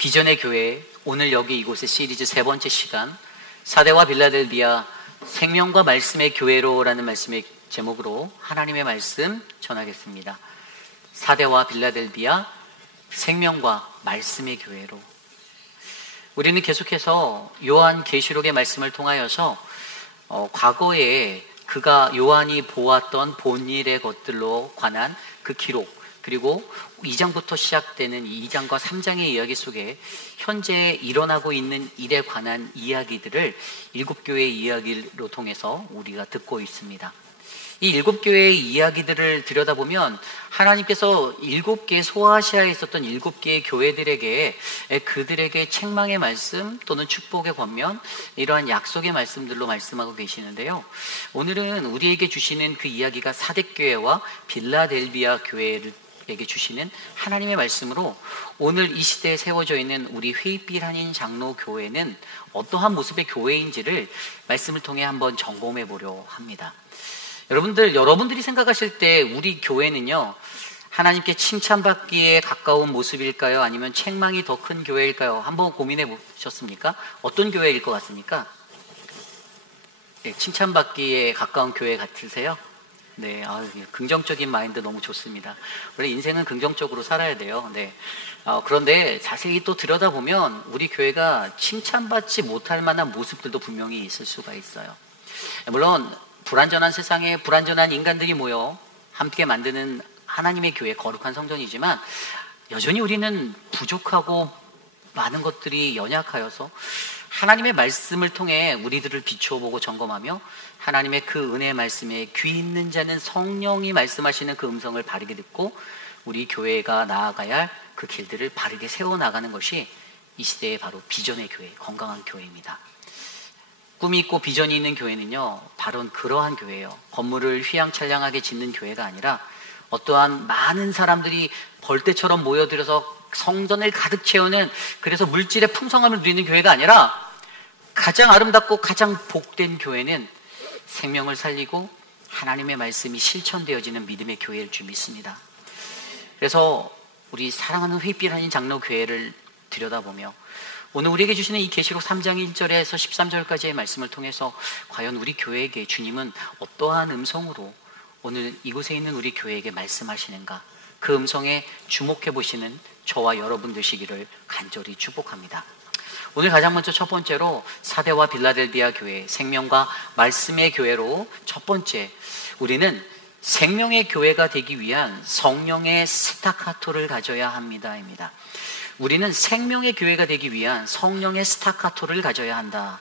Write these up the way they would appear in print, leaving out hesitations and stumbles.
비전의 교회, 오늘 여기 이곳의 시리즈 세 번째 시간, 사대와 빌라델비아 생명과 말씀의 교회로라는 말씀의 제목으로 하나님의 말씀 전하겠습니다. 사대와 빌라델비아 생명과 말씀의 교회로. 우리는 계속해서 요한 계시록의 말씀을 통하여서 과거에 그가 요한이 보았던 본일의 것들로 관한 그 기록, 그리고 2장부터 시작되는 2장과 3장의 이야기 속에 현재 일어나고 있는 일에 관한 이야기들을 7교회의 이야기로 통해서 우리가 듣고 있습니다. 이 7교회의 이야기들을 들여다보면 하나님께서 7개 소아시아에 있었던 7개의 교회들에게 그들에게 책망의 말씀 또는 축복의 권면, 이러한 약속의 말씀들로 말씀하고 계시는데요. 오늘은 우리에게 주시는 그 이야기가 사대교회와 빌라델비아 교회에게 주시는 하나님의 말씀으로 오늘 이 시대에 세워져 있는 우리 회빛 한인 장로교회는 어떠한 모습의 교회인지를 말씀을 통해 한번 점검해 보려 합니다. 여러분들이 생각하실 때 우리 교회는요, 하나님께 칭찬받기에 가까운 모습일까요? 아니면 책망이 더 큰 교회일까요? 한번 고민해 보셨습니까? 어떤 교회일 것 같습니까? 네, 칭찬받기에 가까운 교회 같으세요? 네, 긍정적인 마인드 너무 좋습니다. 원래 인생은 긍정적으로 살아야 돼요. 네. 그런데 자세히 또 들여다보면 우리 교회가 칭찬받지 못할 만한 모습들도 분명히 있을 수가 있어요. 물론 불완전한 세상에 불완전한 인간들이 모여 함께 만드는 하나님의 교회, 거룩한 성전이지만 여전히 우리는 부족하고 많은 것들이 연약하여서 하나님의 말씀을 통해 우리들을 비추어보고 점검하며 하나님의 그 은혜의 말씀에 귀 있는 자는 성령이 말씀하시는 그 음성을 바르게 듣고 우리 교회가 나아가야 할 그 길들을 바르게 세워나가는 것이 이 시대의 바로 비전의 교회, 건강한 교회입니다. 꿈이 있고 비전이 있는 교회는요, 바로 그러한 교회예요. 건물을 휘황찬란하게 짓는 교회가 아니라 어떠한 많은 사람들이 벌떼처럼 모여들어서 성전을 가득 채우는, 그래서 물질의 풍성함을 누리는 교회가 아니라 가장 아름답고 가장 복된 교회는 생명을 살리고 하나님의 말씀이 실천되어지는 믿음의 교회일 줄 믿습니다. 그래서 우리 사랑하는 회빛 한인 장로교회를 들여다보며 오늘 우리에게 주시는 이 계시록 3장 1절에서 13절까지의 말씀을 통해서 과연 우리 교회에게 주님은 어떠한 음성으로 오늘 이곳에 있는 우리 교회에게 말씀하시는가, 그 음성에 주목해 보시는 저와 여러분 되시기를 간절히 축복합니다. 오늘 가장 먼저 첫 번째로 사대와 빌라델비아 교회, 생명과 말씀의 교회로 첫 번째, 우리는 생명의 교회가 되기 위한 성령의 스타카토를 가져야 합니다입니다. 우리는 생명의 교회가 되기 위한 성령의 스타카토를 가져야 한다.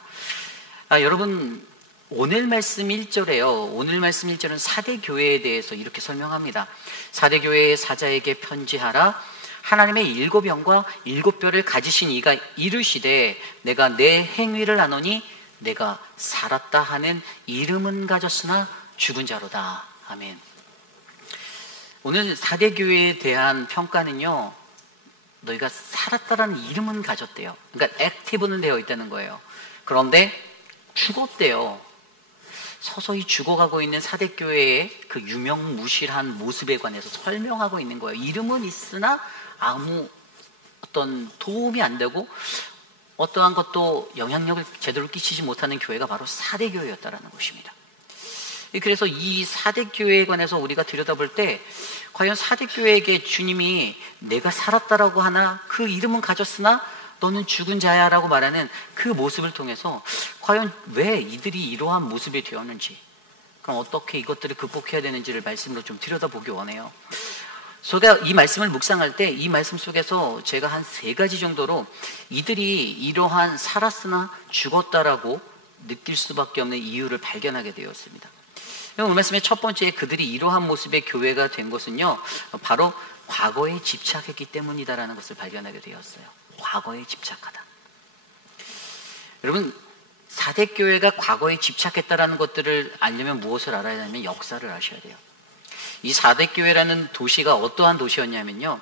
여러분, 오늘 말씀 1절에요. 오늘 말씀 1절은 사대교회에 대해서 이렇게 설명합니다. 사대교회의 사자에게 편지하라. 하나님의 7영과 7뼈를 가지신 이가 이르시되 내가 내 행위를 아노니 내가 살았다 하는 이름은 가졌으나 죽은 자로다. 아멘. 오늘 사대교회에 대한 평가는요, 너희가 살았다라는 이름은 가졌대요. 그러니까 액티브는 되어 있다는 거예요. 그런데 죽었대요. 서서히 죽어가고 있는 사대교회의 그 유명무실한 모습에 관해서 설명하고 있는 거예요. 이름은 있으나 아무 어떤 도움이 안 되고 어떠한 것도 영향력을 제대로 끼치지 못하는 교회가 바로 사대교회였다라는 것입니다. 그래서 이 사대교회에 관해서 우리가 들여다볼 때 과연 사대교회에게 주님이 내가 살았다라고 하나, 그 이름은 가졌으나 너는 죽은 자야 라고 말하는 그 모습을 통해서 과연 왜 이들이 이러한 모습이 되었는지, 그럼 어떻게 이것들을 극복해야 되는지를 말씀으로 좀 들여다보기 원해요. 제가 이 말씀을 묵상할 때 이 말씀 속에서 제가 한 3가지 정도로 이들이 이러한 살았으나 죽었다라고 느낄 수밖에 없는 이유를 발견하게 되었습니다. 오늘 말씀의 첫 번째, 그들이 이러한 모습의 교회가 된 것은요, 바로 과거에 집착했기 때문이다라는 것을 발견하게 되었어요. 과거에 집착하다. 여러분, 사대교회가 과거에 집착했다라는 것들을 알려면 무엇을 알아야 하냐면 역사를 아셔야 돼요. 이 사대교회라는 도시가 어떠한 도시였냐면요,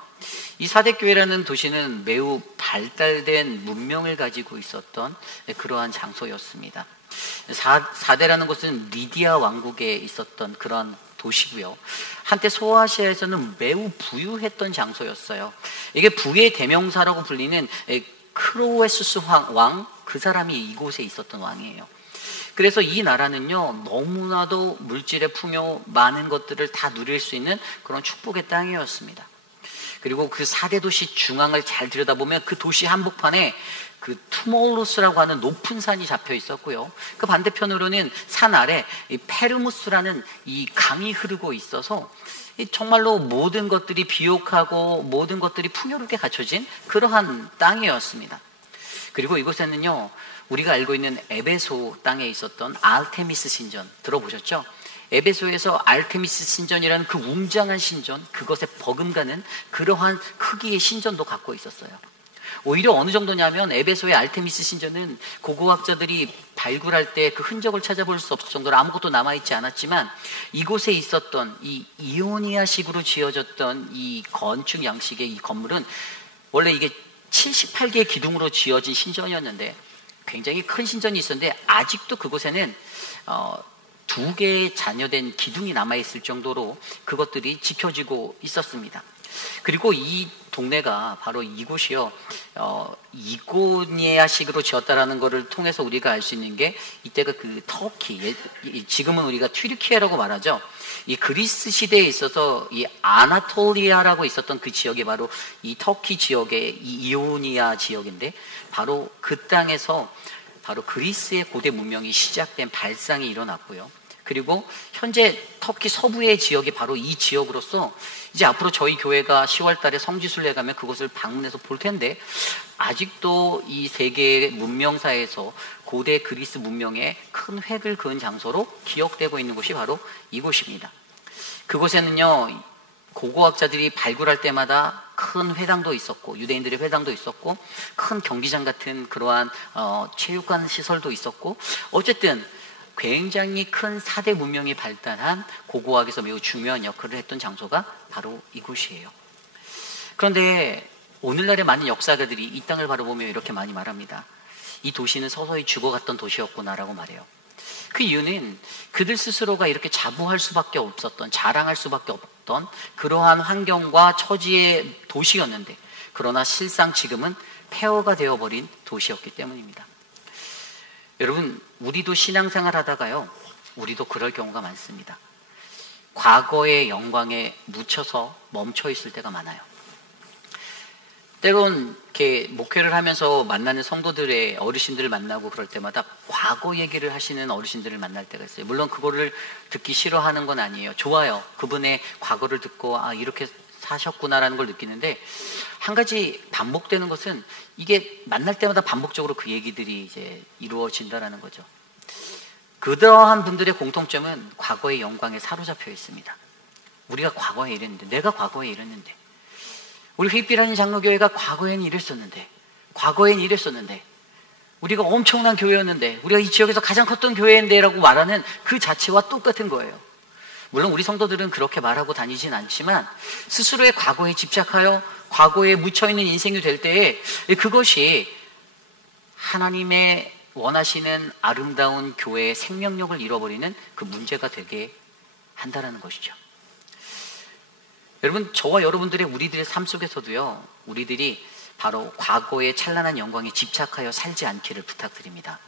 이 사대교회라는 도시는 매우 발달된 문명을 가지고 있었던 그러한 장소였습니다. 사대라는 곳은 리디아 왕국에 있었던 그런 도시고요. 한때 소아시아에서는 매우 부유했던 장소였어요. 이게 부의 대명사라고 불리는 크로에수스 왕, 그 사람이 이곳에 있었던 왕이에요. 그래서 이 나라는요, 너무나도 물질의 풍요, 많은 것들을 다 누릴 수 있는 그런 축복의 땅이었습니다. 그리고 그 4대 도시 중앙을 잘 들여다보면 그 도시 한복판에 그 투몰루스라고 하는 높은 산이 잡혀 있었고요. 그 반대편으로는 산 아래 이 페르무스라는 이 강이 흐르고 있어서 정말로 모든 것들이 비옥하고 모든 것들이 풍요롭게 갖춰진 그러한 땅이었습니다. 그리고 이곳에는요, 우리가 알고 있는 에베소 땅에 있었던 알테미스 신전 들어보셨죠? 에베소에서 알테미스 신전이라는 그 웅장한 신전, 그것에 버금가는 그러한 크기의 신전도 갖고 있었어요. 오히려 어느 정도냐면 에베소의 알테미스 신전은 고고학자들이 발굴할 때 그 흔적을 찾아볼 수 없을 정도로 아무것도 남아있지 않았지만, 이곳에 있었던 이 이오니아식으로 지어졌던 이 건축 양식의 이 건물은 원래 이게 78개의 기둥으로 지어진 신전이었는데 굉장히 큰 신전이 있었는데, 아직도 그곳에는 2개의 잔여된 기둥이 남아있을 정도로 그것들이 지켜지고 있었습니다. 그리고 이 동네가 바로 이곳이요, 이고니아식으로 지었다라는 것을 통해서 우리가 알 수 있는 게, 이때가 그 터키, 지금은 우리가 튀르키예라고 말하죠. 이 그리스 시대에 있어서 이 아나톨리아라고 있었던 그 지역이 바로 이 터키 지역의 이 이오니아 지역인데, 바로 그 땅에서 바로 그리스의 고대 문명이 시작된 발상이 일어났고요. 그리고 현재 터키 서부의 지역이 바로 이 지역으로서 이제 앞으로 저희 교회가 10월 달에 성지순례 가면 그곳을 방문해서 볼 텐데, 아직도 이 세계 문명사에서 고대 그리스 문명의 큰 획을 그은 장소로 기억되고 있는 곳이 바로 이곳입니다. 그곳에는요, 고고학자들이 발굴할 때마다 큰 회당도 있었고, 유대인들의 회당도 있었고, 큰 경기장 같은 그러한 체육관 시설도 있었고, 어쨌든 굉장히 큰 4대 문명이 발달한 고고학에서 매우 중요한 역할을 했던 장소가 바로 이곳이에요. 그런데 오늘날의 많은 역사가들이 이 땅을 바라보며 이렇게 많이 말합니다. 이 도시는 서서히 죽어갔던 도시였구나라고 말해요. 그 이유는 그들 스스로가 이렇게 자부할 수밖에 없었던, 자랑할 수밖에 없던 그러한 환경과 처지의 도시였는데, 그러나 실상 지금은 폐허가 되어버린 도시였기 때문입니다. 여러분, 우리도 신앙생활 하다가요, 우리도 그럴 경우가 많습니다. 과거의 영광에 묻혀서 멈춰 있을 때가 많아요. 때론 이렇게 목회를 하면서 만나는 성도들의 어르신들을 만나고 그럴 때마다 과거 얘기를 하시는 어르신들을 만날 때가 있어요. 물론 그거를 듣기 싫어하는 건 아니에요. 좋아요. 그분의 과거를 듣고 이렇게 사셨구나라는 걸 느끼는데, 한 가지 반복되는 것은 이게 만날 때마다 반복적으로 그 얘기들이 이제 이루어진다라는 거죠. 그러한 분들의 공통점은 과거의 영광에 사로잡혀 있습니다. 우리가 과거에 이랬는데, 내가 과거에 이랬는데, 우리 휘빛하는 장로교회가 과거에는 이랬었는데, 과거에는 이랬었는데, 우리가 엄청난 교회였는데, 우리가 이 지역에서 가장 컸던 교회인데 라고 말하는 그 자체와 똑같은 거예요. 물론 우리 성도들은 그렇게 말하고 다니진 않지만, 스스로의 과거에 집착하여 과거에 묻혀있는 인생이 될 때에 그것이 하나님의 원하시는 아름다운 교회의 생명력을 잃어버리는 그 문제가 되게 한다는 것이죠. 여러분, 저와 여러분들의 우리들의 삶 속에서도요, 우리들이 바로 과거의 찬란한 영광에 집착하여 살지 않기를 부탁드립니다.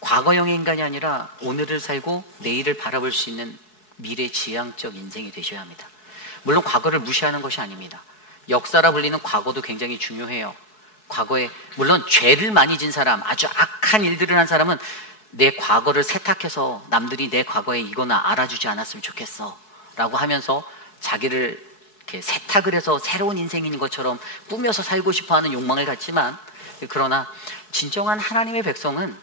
과거형의 인간이 아니라 오늘을 살고 내일을 바라볼 수 있는 미래지향적 인생이 되셔야 합니다. 물론 과거를 무시하는 것이 아닙니다. 역사라 불리는 과거도 굉장히 중요해요. 과거에 물론 죄를 많이 진 사람, 아주 악한 일들을 한 사람은 내 과거를 세탁해서 남들이 내 과거에 이거나 알아주지 않았으면 좋겠어 라고 하면서 자기를 이렇게 세탁을 해서 새로운 인생인 것처럼 꾸며서 살고 싶어하는 욕망을 갖지만, 그러나 진정한 하나님의 백성은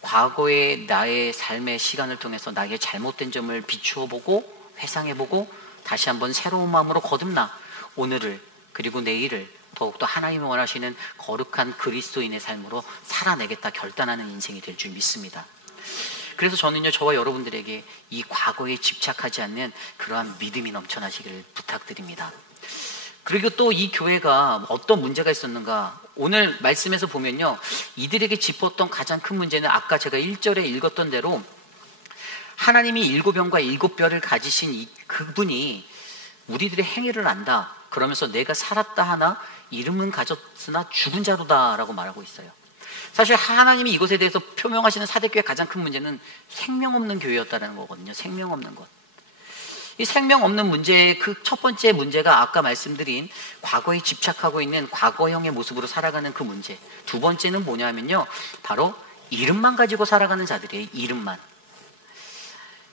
과거의 나의 삶의 시간을 통해서 나의 잘못된 점을 비추어보고 회상해보고 다시 한번 새로운 마음으로 거듭나 오늘을 그리고 내일을 더욱더 하나님이 원하시는 거룩한 그리스도인의 삶으로 살아내겠다 결단하는 인생이 될 줄 믿습니다. 그래서 저는요, 저와 여러분들에게 이 과거에 집착하지 않는 그러한 믿음이 넘쳐나시기를 부탁드립니다. 그리고 또 이 교회가 어떤 문제가 있었는가, 오늘 말씀에서 보면요, 이들에게 짚었던 가장 큰 문제는 아까 제가 1절에 읽었던 대로 하나님이 7영과 7뼈를 가지신 그분이 우리들의 행위를 안다 그러면서 내가 살았다 하나 이름은 가졌으나 죽은 자로다 라고 말하고 있어요. 사실 하나님이 이것에 대해서 표명하시는 사대교회의 가장 큰 문제는 생명 없는 교회였다는 거거든요. 생명 없는 것. 이 생명 없는 문제의 그 첫 번째 문제가 아까 말씀드린 과거에 집착하고 있는 과거형의 모습으로 살아가는 그 문제. 두 번째는 뭐냐면요, 바로 이름만 가지고 살아가는 자들이에요. 이름만.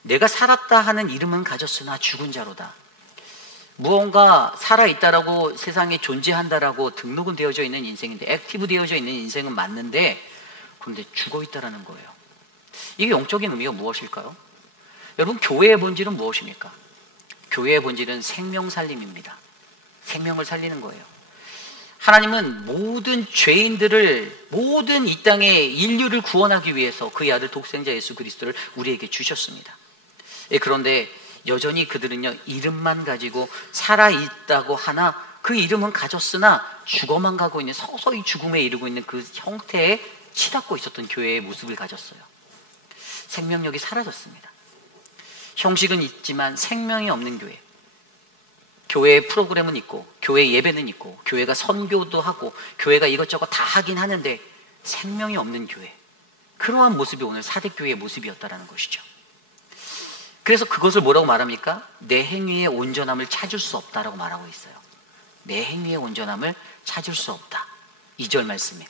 내가 살았다 하는 이름은 가졌으나 죽은 자로다. 무언가 살아있다라고 세상에 존재한다라고 등록은 되어져 있는 인생인데, 액티브 되어져 있는 인생은 맞는데, 그런데 죽어있다라는 거예요. 이게 영적인 의미가 무엇일까요? 여러분, 교회의 본질은 무엇입니까? 교회의 본질은 생명 살림입니다. 생명을 살리는 거예요. 하나님은 모든 죄인들을, 모든 이 땅의 인류를 구원하기 위해서 그의 아들 독생자 예수 그리스도를 우리에게 주셨습니다. 그런데 여전히 그들은요, 이름만 가지고 살아있다고 하나 그 이름은 가졌으나 죽어만 가고 있는, 서서히 죽음에 이르고 있는 그 형태에 치닫고 있었던 교회의 모습을 가졌어요. 생명력이 사라졌습니다. 형식은 있지만 생명이 없는 교회. 교회의 프로그램은 있고, 교회 예배는 있고, 교회가 선교도 하고, 교회가 이것저것 다 하긴 하는데 생명이 없는 교회. 그러한 모습이 오늘 사대교회의 모습이었다는 것이죠. 그래서 그것을 뭐라고 말합니까? 내 행위의 온전함을 찾을 수 없다라고 말하고 있어요. 내 행위의 온전함을 찾을 수 없다. 2절 말씀에.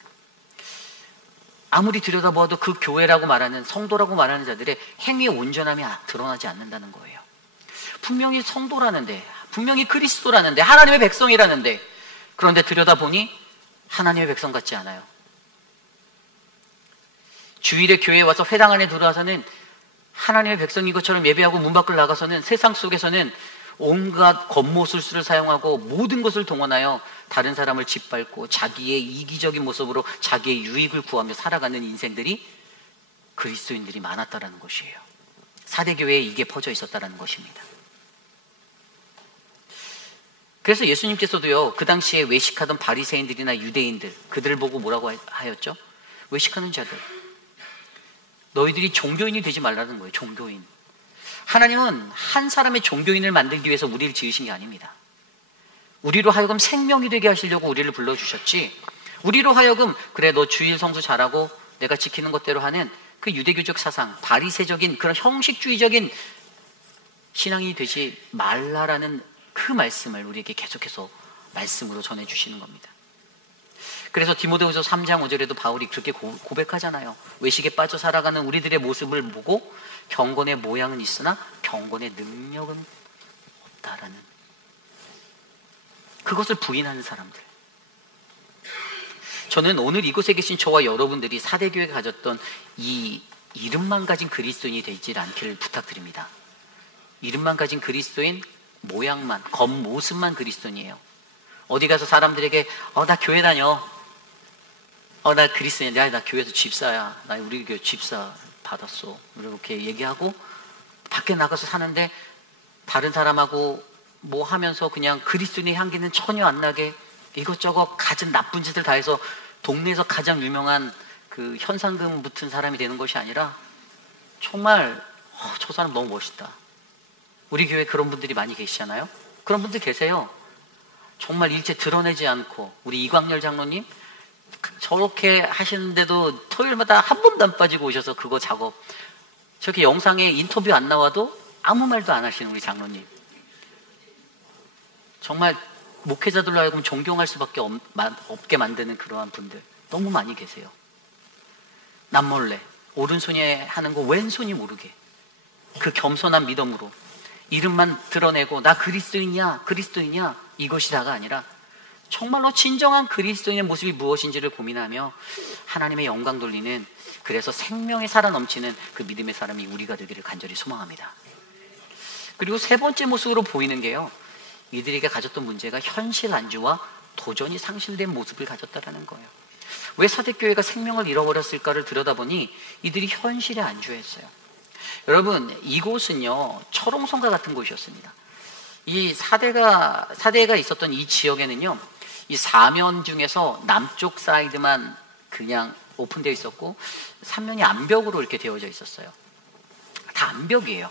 아무리 들여다보아도 그 교회라고 말하는, 성도라고 말하는 자들의 행위의 온전함이 드러나지 않는다는 거예요. 분명히 성도라는데, 분명히 그리스도라는데, 하나님의 백성이라는데, 그런데 들여다보니 하나님의 백성 같지 않아요. 주일에 교회에 와서 회당 안에 들어와서는 하나님의 백성인 것처럼 예배하고 문 밖을 나가서는 세상 속에서는 온갖 겉모술수를 사용하고 모든 것을 동원하여 다른 사람을 짓밟고 자기의 이기적인 모습으로 자기의 유익을 구하며 살아가는 인생들이 그리스도인들이 많았다라는 것이에요. 사대교회에 이게 퍼져 있었다라는 것입니다. 그래서 예수님께서도요, 그 당시에 외식하던 바리새인들이나 유대인들, 그들을 보고 뭐라고 하였죠? 외식하는 자들, 너희들이 종교인이 되지 말라는 거예요. 종교인. 하나님은 한 사람의 종교인을 만들기 위해서 우리를 지으신 게 아닙니다. 우리로 하여금 생명이 되게 하시려고 우리를 불러주셨지, 우리로 하여금 그래 너 주일 성수 잘하고 내가 지키는 것대로 하는 그 유대교적 사상, 바리새적인 그런 형식주의적인 신앙이 되지 말라라는 그 말씀을 우리에게 계속해서 말씀으로 전해주시는 겁니다. 그래서 디모데후서 3장 5절에도 바울이 그렇게 고백하잖아요. 외식에 빠져 살아가는 우리들의 모습을 보고 경건의 모양은 있으나 경건의 능력은 없다라는, 그것을 부인하는 사람들. 저는 오늘 이곳에 계신 저와 여러분들이 사대교회가 가졌던 이 이름만 가진 그리스도인이 되지 않기를 부탁드립니다. 이름만 가진 그리스도인, 모양만, 겉모습만 그리스도인이에요. 어디 가서 사람들에게 나 교회 다녀, 나 그리스도인이야, 나 교회에서 집사야, 나 우리 교회 집사 받았어, 이렇게 얘기하고 밖에 나가서 사는데 다른 사람하고 뭐 하면서 그냥 그리스도인의 향기는 전혀 안 나게 이것저것 가진 나쁜 짓을 다 해서 동네에서 가장 유명한 그 현상금 붙은 사람이 되는 것이 아니라 정말 저 사람 너무 멋있다. 우리 교회에 그런 분들이 많이 계시잖아요. 그런 분들 계세요. 정말 일체 드러내지 않고, 우리 이광열 장로님 저렇게 하시는데도 토요일마다 한 번도 안 빠지고 오셔서 그거 작업, 저렇게 영상에 인터뷰 안 나와도 아무 말도 안 하시는 우리 장로님, 정말 목회자들로 하여금 존경할 수밖에 없게 만드는 그러한 분들 너무 많이 계세요. 남몰래 오른손이 하는 거 왼손이 모르게 그 겸손한 믿음으로 이름만 드러내고 나 그리스도인이야, 그리스도인이야, 이것이 다가 아니라 정말로 진정한 그리스도인의 모습이 무엇인지를 고민하며 하나님의 영광 돌리는, 그래서 생명에 살아 넘치는 그 믿음의 사람이 우리가 되기를 간절히 소망합니다. 그리고 세 번째 모습으로 보이는 게요, 이들에게 가졌던 문제가 현실 안주와 도전이 상실된 모습을 가졌다는 거예요. 왜 사대교회가 생명을 잃어버렸을까를 들여다보니 이들이 현실에 안주했어요. 여러분, 이곳은요 철옹성과 같은 곳이었습니다. 이 사대가 있었던 이 지역에는요, 이 사면 중에서 남쪽 사이드만 그냥 오픈되어 있었고 3면이 암벽으로 이렇게 되어져 있었어요. 다 암벽이에요.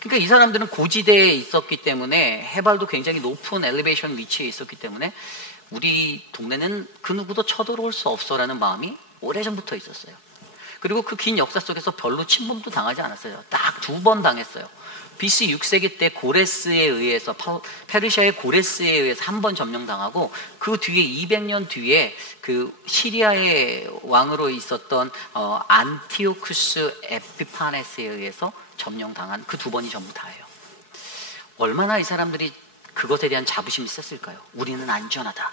그러니까 이 사람들은 고지대에 있었기 때문에 해발도 굉장히 높은 엘리베이션 위치에 있었기 때문에 우리 동네는 그 누구도 쳐들어올 수 없어라는 마음이 오래전부터 있었어요. 그리고 그 긴 역사 속에서 별로 침범도 당하지 않았어요. 딱 2번 당했어요. BC 6세기 때 고레스에 의해서, 페르시아의 고레스에 의해서 한 번 점령당하고, 그 뒤에 200년 뒤에 그 시리아의 왕으로 있었던 안티오쿠스 에피파네스에 의해서 점령당한 그 2번이 전부 다예요. 얼마나 이 사람들이 그것에 대한 자부심이 있었을까요? 우리는 안전하다.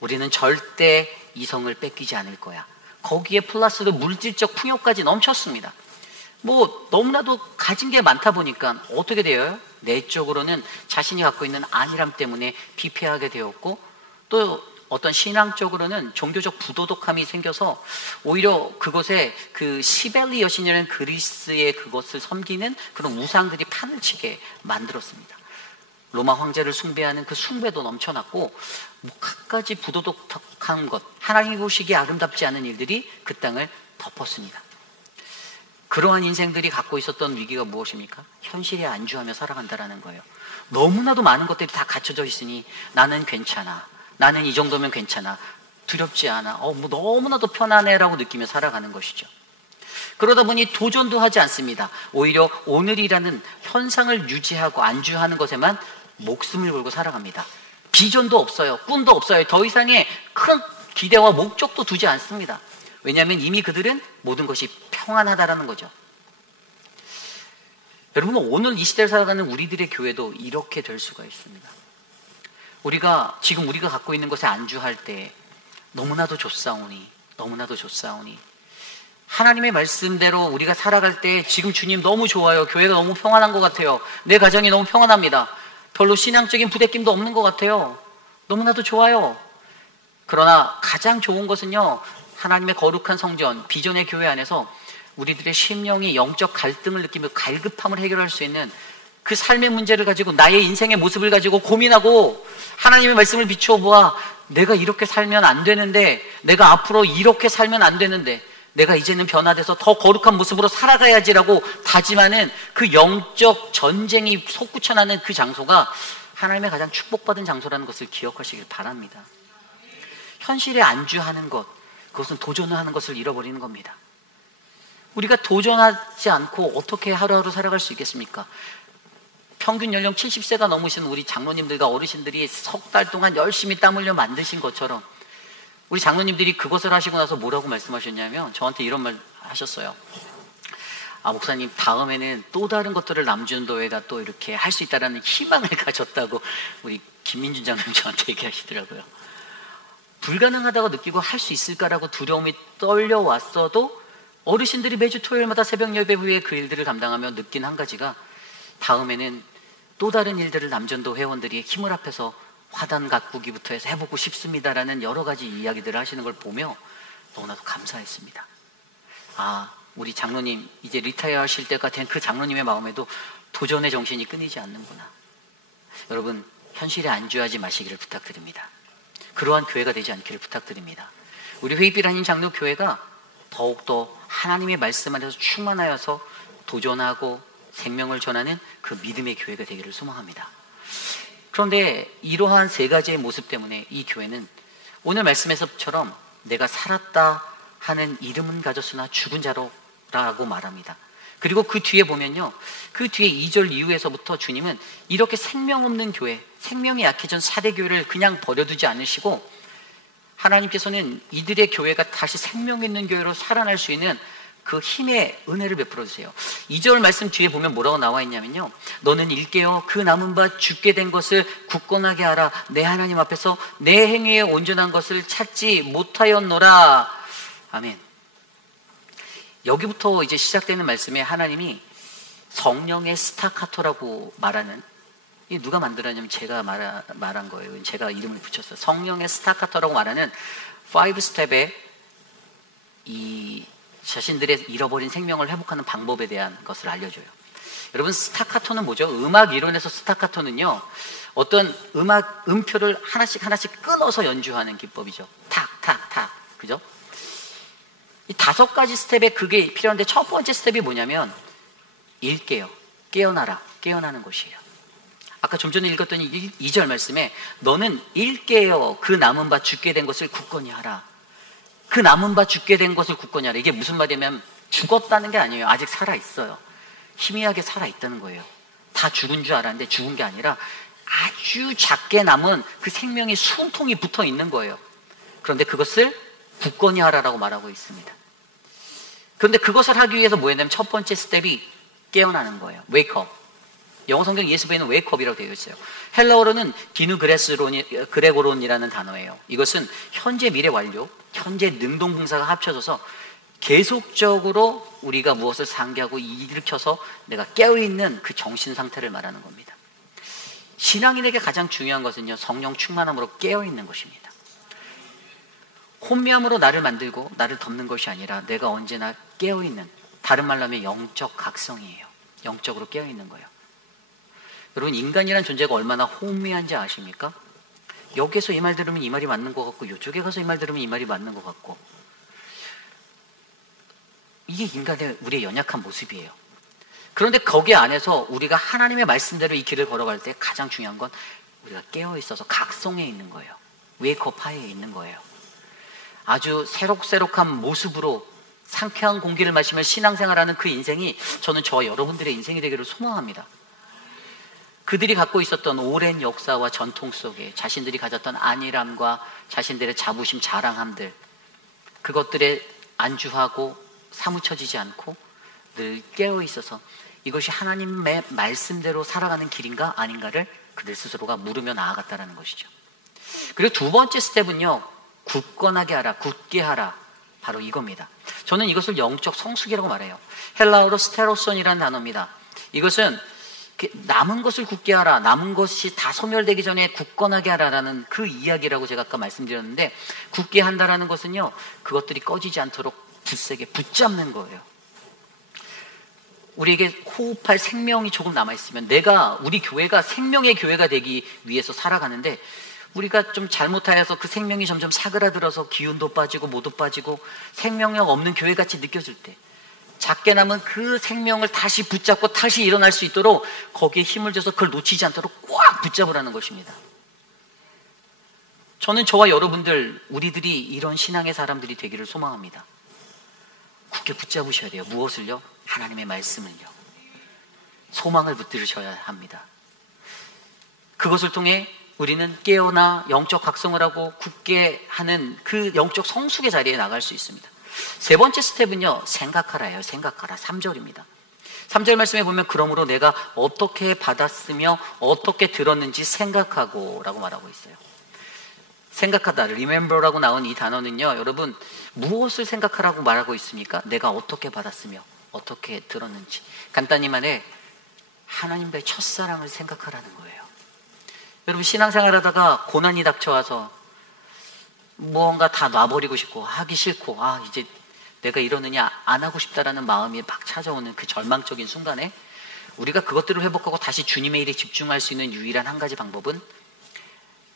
우리는 절대 이성을 뺏기지 않을 거야. 거기에 플러스로 물질적 풍요까지 넘쳤습니다. 뭐 너무나도 가진 게 많다 보니까 어떻게 돼요? 내적으로는 자신이 갖고 있는 안일함 때문에 피폐하게 되었고, 또 어떤 신앙적으로는 종교적 부도덕함이 생겨서 오히려 그곳에 그 시벨리 여신이라는 그리스의 그것을 섬기는 그런 우상들이 판을 치게 만들었습니다. 로마 황제를 숭배하는 그 숭배도 넘쳐났고, 뭐 갖가지 부도덕한 것, 하나님이 보시기에 아름답지 않은 일들이 그 땅을 덮었습니다. 그러한 인생들이 갖고 있었던 위기가 무엇입니까? 현실에 안주하며 살아간다는 거예요. 너무나도 많은 것들이 다 갖춰져 있으니 나는 괜찮아, 나는 이 정도면 괜찮아, 두렵지 않아, 뭐 너무나도 편안해라고 느끼며 살아가는 것이죠. 그러다 보니 도전도 하지 않습니다. 오히려 오늘이라는 현상을 유지하고 안주하는 것에만 목숨을 걸고 살아갑니다. 비전도 없어요. 꿈도 없어요. 더 이상의 큰 기대와 목적도 두지 않습니다. 왜냐하면 이미 그들은 모든 것이 평안하다라는 거죠. 여러분, 오늘 이 시대를 살아가는 우리들의 교회도 이렇게 될 수가 있습니다. 지금 우리가 갖고 있는 것에 안주할 때 너무나도 좋사오니 하나님의 말씀대로 우리가 살아갈 때 지금 주님 너무 좋아요. 교회가 너무 평안한 것 같아요. 내 가정이 너무 평안합니다. 별로 신앙적인 부대낌도 없는 것 같아요. 너무나도 좋아요. 그러나 가장 좋은 것은요, 하나님의 거룩한 성전, 비전의 교회 안에서 우리들의 심령이 영적 갈등을 느끼며 갈급함을 해결할 수 있는 그 삶의 문제를 가지고, 나의 인생의 모습을 가지고 고민하고 하나님의 말씀을 비추어 보아 내가 이렇게 살면 안 되는데, 내가 앞으로 이렇게 살면 안 되는데, 내가 이제는 변화돼서 더 거룩한 모습으로 살아가야지라고 다짐하는 그 영적 전쟁이 솟구쳐나는 그 장소가 하나님의 가장 축복받은 장소라는 것을 기억하시길 바랍니다. 현실에 안주하는 것, 그것은 도전을 하는 것을 잃어버리는 겁니다. 우리가 도전하지 않고 어떻게 하루하루 살아갈 수 있겠습니까? 평균 연령 70세가 넘으신 우리 장로님들과 어르신들이 석 달 동안 열심히 땀 흘려 만드신 것처럼, 우리 장로님들이 그것을 하시고 나서 뭐라고 말씀하셨냐면 저한테 이런 말 하셨어요. 목사님, 다음에는 또 다른 것들을 남준도회가 또 이렇게 할 수 있다는 희망을 가졌다고 우리 김민준 장로님 저한테 얘기하시더라고요. 불가능하다고 느끼고 할 수 있을까라고 두려움이 떨려왔어도 어르신들이 매주 토요일마다 새벽 예배 후에 그 일들을 감당하며 느낀 한 가지가, 다음에는 또 다른 일들을 남전도 회원들이 힘을 합해서 화단 가꾸기부터 해서 해보고 싶습니다라는 여러 가지 이야기들을 하시는 걸 보며 너무나도 감사했습니다. 우리 장로님 이제 리타이어 하실 때가 된 그 장로님의 마음에도 도전의 정신이 끊이지 않는구나. 여러분, 현실에 안주하지 마시기를 부탁드립니다. 그러한 교회가 되지 않기를 부탁드립니다. 우리 회의빛 아닌 장로교회가 더욱더 하나님의 말씀 안에서 충만하여서 도전하고 생명을 전하는 그 믿음의 교회가 되기를 소망합니다. 그런데 이러한 세 가지의 모습 때문에 이 교회는 오늘 말씀에서처럼 내가 살았다 하는 이름은 가졌으나 죽은 자로라고 말합니다. 그리고 그 뒤에 보면요, 그 뒤에 2절 이후에서부터 주님은 이렇게 생명 없는 교회, 생명이 약해진 사대교회를 그냥 버려두지 않으시고, 하나님께서는 이들의 교회가 다시 생명 있는 교회로 살아날 수 있는 그 힘의 은혜를 베풀어 주세요. 2절 말씀 뒤에 보면 뭐라고 나와 있냐면요, 너는 일깨어 그 남은 바 죽게 된 것을 굳건하게 알아. 내 하나님 앞에서 내 행위에 온전한 것을 찾지 못하였노라. 아멘. 여기부터 이제 시작되는 말씀에 하나님이 성령의 스타카토라고 말하는, 이 누가 만들었냐면 제가 말한 거예요. 제가 이름을 붙였어요. 성령의 스타카토라고 말하는 5스텝의 이 자신들의 잃어버린 생명을 회복하는 방법에 대한 것을 알려줘요. 여러분, 스타카토는 뭐죠? 음악 이론에서 스타카토는요, 어떤 음악 음표를 하나씩 끊어서 연주하는 기법이죠. 탁탁탁, 그죠? 이 5가지 스텝에 그게 필요한데, 첫 번째 스텝이 뭐냐면 일깨어, 깨어나라, 깨어나는 것이에요. 아까 좀 전에 읽었던 2절 말씀에 너는 일깨어 그 남은 바 죽게 된 것을 굳건히 하라. 그 남은 바 죽게 된 것을 굳건히 하라. 이게 무슨 말이냐면 죽었다는 게 아니에요. 아직 살아있어요. 희미하게 살아있다는 거예요. 다 죽은 줄 알았는데 죽은 게 아니라 아주 작게 남은 그 생명의 숨통이 붙어 있는 거예요. 그런데 그것을 굳건히 하라라고 말하고 있습니다. 그런데 그것을 하기 위해서 뭐 했냐면 첫 번째 스텝이 깨어나는 거예요. wake up. 영어 성경 ESV에는 wake up이라고 되어 있어요. 헬라어로는 디누 그레고론이라는 단어예요. 이것은 현재 미래 완료, 현재 능동분사가 합쳐져서 계속적으로 우리가 무엇을 상기하고 일으켜서 내가 깨어있는 그 정신 상태를 말하는 겁니다. 신앙인에게 가장 중요한 것은요, 성령 충만함으로 깨어있는 것입니다. 혼미함으로 나를 만들고 나를 덮는 것이 아니라 내가 언제나 깨어있는, 다른 말로 하면 영적 각성이에요. 영적으로 깨어있는 거예요. 여러분, 인간이란 존재가 얼마나 혼미한지 아십니까? 여기에서 이 말 들으면 이 말이 맞는 것 같고 이쪽에 가서 이 말 들으면 이 말이 맞는 것 같고, 이게 인간의 우리의 연약한 모습이에요. 그런데 거기 안에서 우리가 하나님의 말씀대로 이 길을 걸어갈 때 가장 중요한 건 우리가 깨어있어서 각성에 있는 거예요. 웨이크업하에 있는 거예요. 아주 새록새록한 모습으로 상쾌한 공기를 마시며 신앙생활하는 그 인생이 저는 저와 여러분들의 인생이 되기를 소망합니다. 그들이 갖고 있었던 오랜 역사와 전통 속에 자신들이 가졌던 안일함과 자신들의 자부심, 자랑함들, 그것들에 안주하고 사무쳐지지 않고 늘 깨어있어서 이것이 하나님의 말씀대로 살아가는 길인가 아닌가를 그들 스스로가 물으며 나아갔다는 것이죠. 그리고 두 번째 스텝은요, 굳건하게 하라, 굳게 하라, 바로 이겁니다. 저는 이것을 영적 성숙이라고 말해요. 헬라어로 스테로손이라는 단어입니다. 이것은 남은 것을 굳게 하라, 남은 것이 다 소멸되기 전에 굳건하게 하라라는 그 이야기라고 제가 아까 말씀드렸는데, 굳게 한다라는 것은요, 그것들이 꺼지지 않도록 굳세게 붙잡는 거예요. 우리에게 호흡할 생명이 조금 남아있으면, 우리 교회가 생명의 교회가 되기 위해서 살아가는데 우리가 좀 잘못하여서 그 생명이 점점 사그라들어서 기운도 빠지고 모도 빠지고 생명력 없는 교회같이 느껴질 때, 작게 남은 그 생명을 다시 붙잡고 다시 일어날 수 있도록 거기에 힘을 줘서 그걸 놓치지 않도록 꽉 붙잡으라는 것입니다. 저는 저와 여러분들, 우리들이 이런 신앙의 사람들이 되기를 소망합니다. 굳게 붙잡으셔야 돼요. 무엇을요? 하나님의 말씀을요. 소망을 붙들으셔야 합니다. 그것을 통해 우리는 깨어나 영적 각성을 하고 굳게 하는 그 영적 성숙의 자리에 나갈 수 있습니다. 세 번째 스텝은요, 생각하라예요. 생각하라. 3절입니다. 3절 말씀에 보면 그러므로 내가 어떻게 받았으며 어떻게 들었는지 생각하고 라고 말하고 있어요. 생각하다, remember라고 나온 이 단어는요, 여러분, 무엇을 생각하라고 말하고 있습니까? 내가 어떻게 받았으며 어떻게 들었는지. 간단히 말해 하나님과의 첫사랑을 생각하라는 거예요. 여러분, 신앙생활하다가 고난이 닥쳐와서 무언가 다 놔버리고 싶고 하기 싫고, 이제 내가 이러느냐 안 하고 싶다라는 마음이 막 찾아오는 그 절망적인 순간에 우리가 그것들을 회복하고 다시 주님의 일에 집중할 수 있는 유일한 한 가지 방법은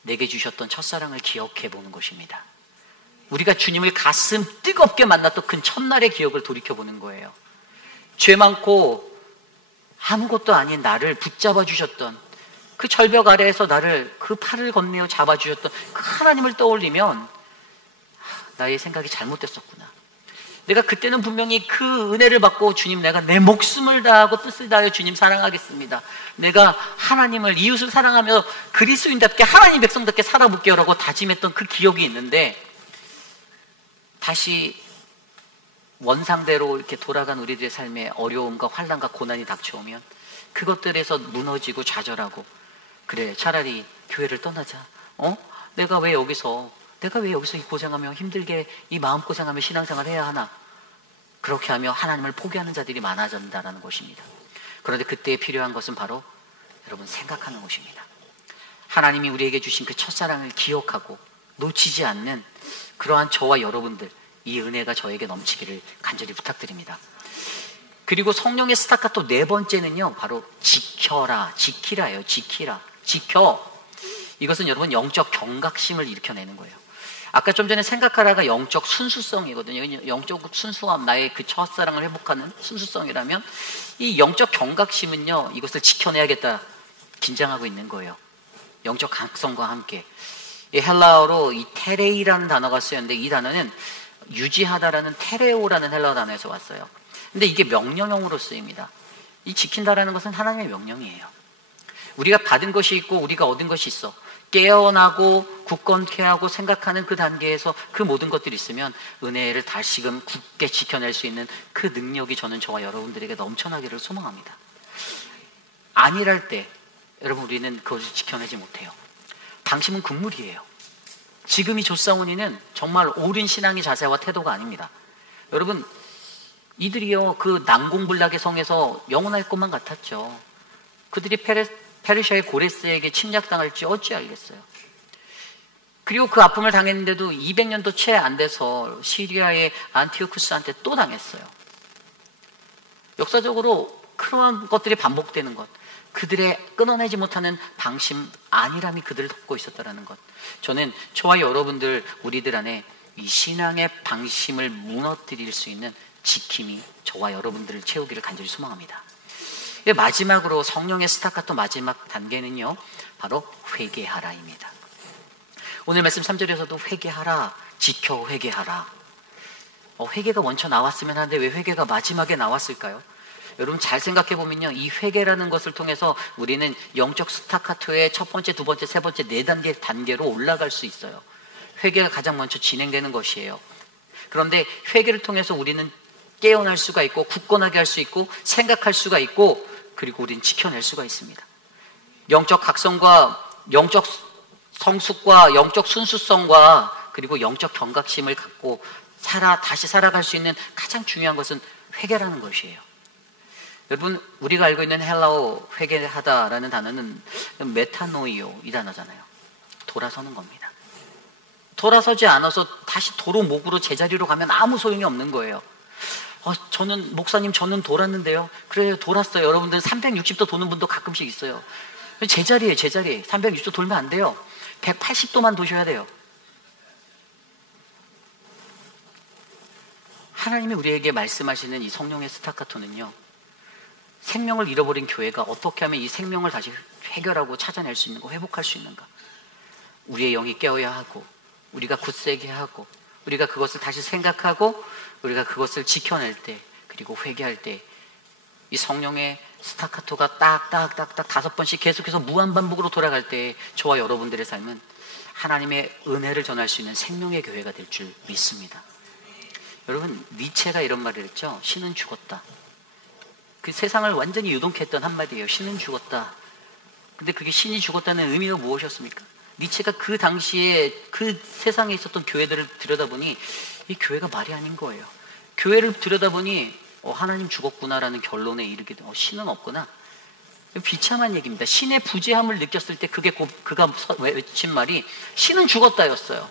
내게 주셨던 첫사랑을 기억해 보는 것입니다. 우리가 주님을 가슴 뜨겁게 만났던 그 첫날의 기억을 돌이켜보는 거예요. 죄 많고 아무것도 아닌 나를 붙잡아 주셨던 그 절벽 아래에서 나를 그 팔을 건네어 잡아주셨던 그 하나님을 떠올리면 나의 생각이 잘못됐었구나. 내가 그때는 분명히 그 은혜를 받고 주님, 내가 내 목숨을 다하고 뜻을 다하여 주님 사랑하겠습니다. 내가 하나님을, 이웃을 사랑하며 그리스도인답게 하나님 백성답게 살아볼게요라고 다짐했던 그 기억이 있는데, 다시 원상대로 이렇게 돌아간 우리들의 삶에 어려움과 환난과 고난이 닥쳐오면 그것들에서 무너지고 좌절하고, 그래 차라리 교회를 떠나자. 내가 왜 여기서 이 고생하며 힘들게 이 마음고생하며 신앙생활을 해야 하나. 그렇게 하며 하나님을 포기하는 자들이 많아진다는 것입니다. 그런데 그때 필요한 것은 바로 여러분 생각하는 것입니다. 하나님이 우리에게 주신 그 첫사랑을 기억하고 놓치지 않는 그러한 저와 여러분들, 이 은혜가 저에게 넘치기를 간절히 부탁드립니다. 그리고 성령의 스타카토 네 번째는요, 바로 지켜라, 지키라예요. 지켜. 이것은 여러분 영적 경각심을 일으켜내는 거예요. 아까 좀 전에 생각하라가 영적 순수성이거든요. 영적 순수함, 나의 그 첫사랑을 회복하는 순수성이라면 이 영적 경각심은요, 이것을 지켜내야겠다 긴장하고 있는 거예요. 영적 강성과 함께. 이 헬라어로 이 테레이라는 단어가 쓰였는데, 이 단어는 유지하다라는 테레오라는 헬라어 단어에서 왔어요. 근데 이게 명령형으로 쓰입니다. 이 지킨다라는 것은 하나님의 명령이에요. 우리가 받은 것이 있고 우리가 얻은 것이 있어. 깨어나고 굳건케 하고 생각하는 그 단계에서 그 모든 것들이 있으면 은혜를 다시금 굳게 지켜낼 수 있는 그 능력이 저와 여러분들에게 넘쳐나기를 소망합니다. 아니랄 때 여러분, 우리는 그것을 지켜내지 못해요. 방심은 국물이에요. 지금이 조사오니는 정말 옳은 신앙의 자세와 태도가 아닙니다. 여러분, 이들이요, 그 난공불락의 성에서 영원할 것만 같았죠. 그들이 페르시아의 고레스에게 침략당할지 어찌 알겠어요. 그리고 그 아픔을 당했는데도 200년도 채 안 돼서 시리아의 안티오쿠스한테 또 당했어요. 역사적으로 그런 것들이 반복되는 것, 그들의 끊어내지 못하는 방심, 안일함이 그들을 덮고 있었다는 것. 저는 저와 여러분들, 우리들 안에 이 신앙의 방심을 무너뜨릴 수 있는 지킴이 저와 여러분들을 채우기를 간절히 소망합니다. 마지막으로 성령의 스타카토 마지막 단계는요, 바로 회개하라입니다. 오늘 말씀 3절에서도 회개하라, 지켜 회개하라. 회개가 먼저 나왔으면 하는데 왜 회개가 마지막에 나왔을까요? 여러분 잘 생각해 보면요, 이 회개라는 것을 통해서 우리는 영적 스타카토의 첫 번째, 두 번째, 세 번째, 네 단계로 올라갈 수 있어요. 회개가 가장 먼저 진행되는 것이에요. 그런데 회개를 통해서 우리는 깨어날 수가 있고, 굳건하게 할 수 있고, 생각할 수가 있고, 그리고 우리는 지켜낼 수가 있습니다. 영적 각성과 영적 성숙과 영적 순수성과 그리고 영적 경각심을 갖고 다시 살아갈 수 있는 가장 중요한 것은 회개라는 것이에요. 여러분, 우리가 알고 있는 헬라어 회개하다라는 단어는 메타노이오 이 단어잖아요. 돌아서는 겁니다. 돌아서지 않아서 다시 도로 목으로 제자리로 가면 아무 소용이 없는 거예요. 목사님 저는 돌았는데요. 그래요, 돌았어요. 여러분들 360도 도는 분도 가끔씩 있어요. 제자리에 360도 돌면 안 돼요. 180도만 도셔야 돼요. 하나님이 우리에게 말씀하시는 이 성령의 스타카토는요, 생명을 잃어버린 교회가 어떻게 하면 이 생명을 다시 해결하고 찾아낼 수 있는가, 회복할 수 있는가. 우리의 영이 깨어야 하고, 우리가 굳세게 하고, 우리가 그것을 다시 생각하고, 우리가 그것을 지켜낼 때, 그리고 회개할 때, 이 성령의 스타카토가 딱딱딱딱 5번씩 계속해서 무한반복으로 돌아갈 때 저와 여러분들의 삶은 하나님의 은혜를 전할 수 있는 생명의 교회가 될 줄 믿습니다. 여러분, 니체가 이런 말을 했죠. 신은 죽었다. 그 세상을 완전히 유동케 했던 한마디예요. 신은 죽었다. 근데 그게 신이 죽었다는 의미가 무엇이었습니까? 니체가 그 당시에 그 세상에 있었던 교회들을 들여다보니 이 교회가 말이 아닌 거예요. 교회를 들여다보니 하나님 죽었구나라는 결론에 이르게 돼. 신은 없구나. 비참한 얘기입니다. 신의 부재함을 느꼈을 때 그가 외친 말이 신은 죽었다였어요.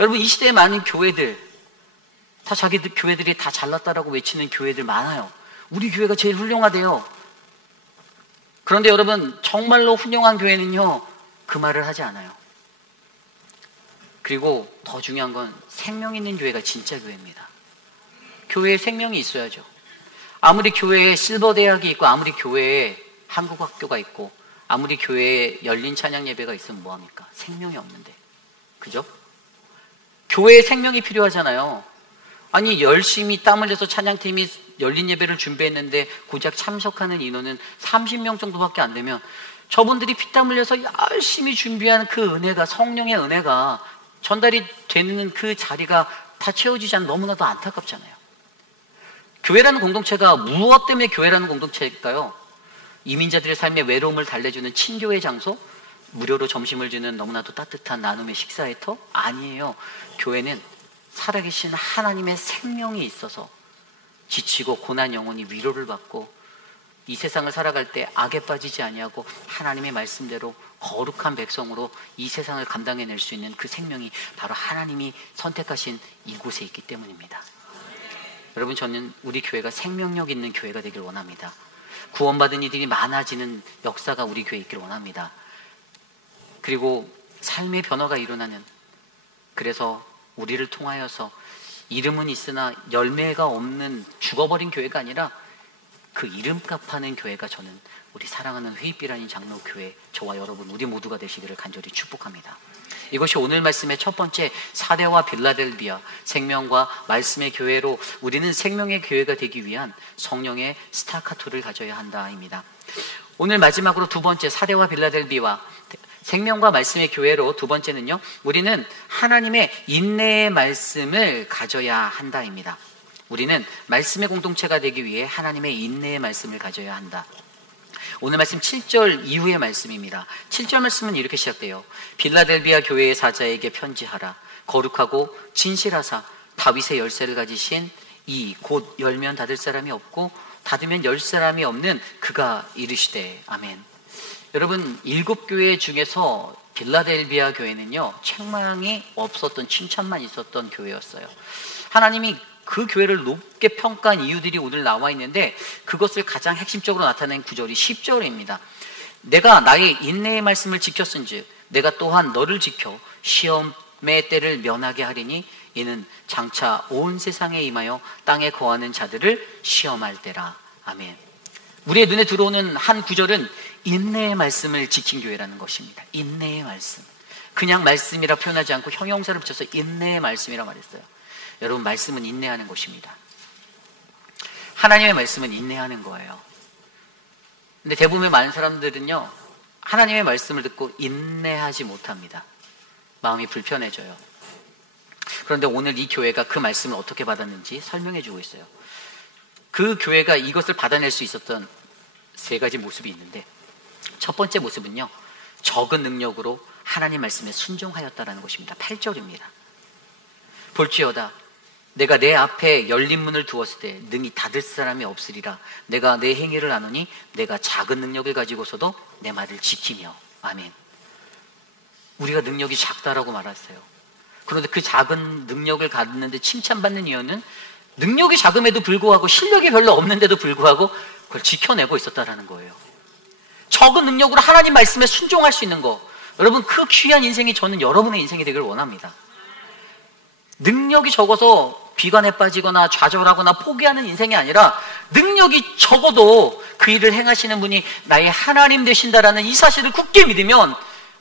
여러분, 이 시대에 많은 교회들, 다 자기들 교회들이 다 잘났다라고 외치는 교회들 많아요. 우리 교회가 제일 훌륭하대요. 그런데 여러분, 정말로 훌륭한 교회는요, 그 말을 하지 않아요. 그리고 더 중요한 건 생명 있는 교회가 진짜 교회입니다. 교회에 생명이 있어야죠. 아무리 교회에 실버 대학이 있고, 아무리 교회에 한국학교가 있고, 아무리 교회에 열린 찬양 예배가 있으면 뭐합니까? 생명이 없는데. 그죠? 교회에 생명이 필요하잖아요. 아니, 열심히 땀 흘려서 찬양팀이 열린 예배를 준비했는데 고작 참석하는 인원은 30명 정도밖에 안 되면 저분들이 피땀 흘려서 열심히 준비한 그 은혜가, 성령의 은혜가 전달이 되는 그 자리가 다 채워지지 않으면 너무나도 안타깝잖아요. 교회라는 공동체가 무엇 때문에 교회라는 공동체일까요? 이민자들의 삶의 외로움을 달래주는 친교의 장소? 무료로 점심을 주는 너무나도 따뜻한 나눔의 식사의 터? 아니에요. 교회는 살아계신 하나님의 생명이 있어서 지치고 고난 영혼이 위로를 받고 이 세상을 살아갈 때 악에 빠지지 아니하고 하나님의 말씀대로 거룩한 백성으로 이 세상을 감당해낼 수 있는 그 생명이 바로 하나님이 선택하신 이곳에 있기 때문입니다. 여러분, 저는 우리 교회가 생명력 있는 교회가 되길 원합니다. 구원받은 이들이 많아지는 역사가 우리 교회에 있길 원합니다. 그리고 삶의 변화가 일어나는, 그래서 우리를 통하여서 이름은 있으나 열매가 없는 죽어버린 교회가 아니라 그 이름값하는 교회가 저는 우리 사랑하는 회입비라는 장로교회 저와 여러분 우리 모두가 되시기를 간절히 축복합니다. 이것이 오늘 말씀의 첫 번째 사대와 빌라델비아 생명과 말씀의 교회로 우리는 생명의 교회가 되기 위한 성령의 스타카토를 가져야 한다입니다. 오늘 마지막으로 두 번째 사대와 빌라델비아 생명과 말씀의 교회로 두 번째는요, 우리는 하나님의 인내의 말씀을 가져야 한다입니다. 우리는 말씀의 공동체가 되기 위해 하나님의 인내의 말씀을 가져야 한다. 오늘 말씀 7절 이후의 말씀입니다. 7절 말씀은 이렇게 시작돼요. 빌라델비아 교회의 사자에게 편지하라. 거룩하고 진실하사 다윗의 열쇠를 가지신 이 곧 열면 닫을 사람이 없고 닫으면 열 사람이 없는 그가 이르시되 아멘. 여러분, 7교회 중에서 빌라델비아 교회는요, 책망이 없었던, 칭찬만 있었던 교회였어요. 하나님이 그 교회를 높게 평가한 이유들이 오늘 나와 있는데 그것을 가장 핵심적으로 나타낸 구절이 10절입니다. 내가 나의 인내의 말씀을 지켰은즉 내가 또한 너를 지켜 시험의 때를 면하게 하리니 이는 장차 온 세상에 임하여 땅에 거하는 자들을 시험할 때라. 아멘. 우리의 눈에 들어오는 한 구절은 인내의 말씀을 지킨 교회라는 것입니다. 인내의 말씀. 그냥 말씀이라 표현하지 않고 형용사를 붙여서 인내의 말씀이라 말했어요. 여러분, 말씀은 인내하는 것입니다. 하나님의 말씀은 인내하는 거예요. 근데 대부분의 많은 사람들은요, 하나님의 말씀을 듣고 인내하지 못합니다. 마음이 불편해져요. 그런데 오늘 이 교회가 그 말씀을 어떻게 받았는지 설명해 주고 있어요. 그 교회가 이것을 받아낼 수 있었던 세 가지 모습이 있는데, 첫 번째 모습은요, 적은 능력으로 하나님 말씀에 순종하였다라는 것입니다. 8절입니다. 볼지어다 내가 내 앞에 열린 문을 두었을 때 능히 닫을 사람이 없으리라. 내가 내 행위를 아노니 내가 작은 능력을 가지고서도 내 말을 지키며. 아멘. 우리가 능력이 작다라고 말했어요. 그런데 그 작은 능력을 갖는데 칭찬받는 이유는 능력이 작음에도 불구하고 실력이 별로 없는데도 불구하고 그걸 지켜내고 있었다라는 거예요. 적은 능력으로 하나님 말씀에 순종할 수 있는 거, 여러분, 그 귀한 인생이 저는 여러분의 인생이 되기를 원합니다. 능력이 적어서 비관에 빠지거나 좌절하거나 포기하는 인생이 아니라 능력이 적어도 그 일을 행하시는 분이 나의 하나님 되신다라는 이 사실을 굳게 믿으면,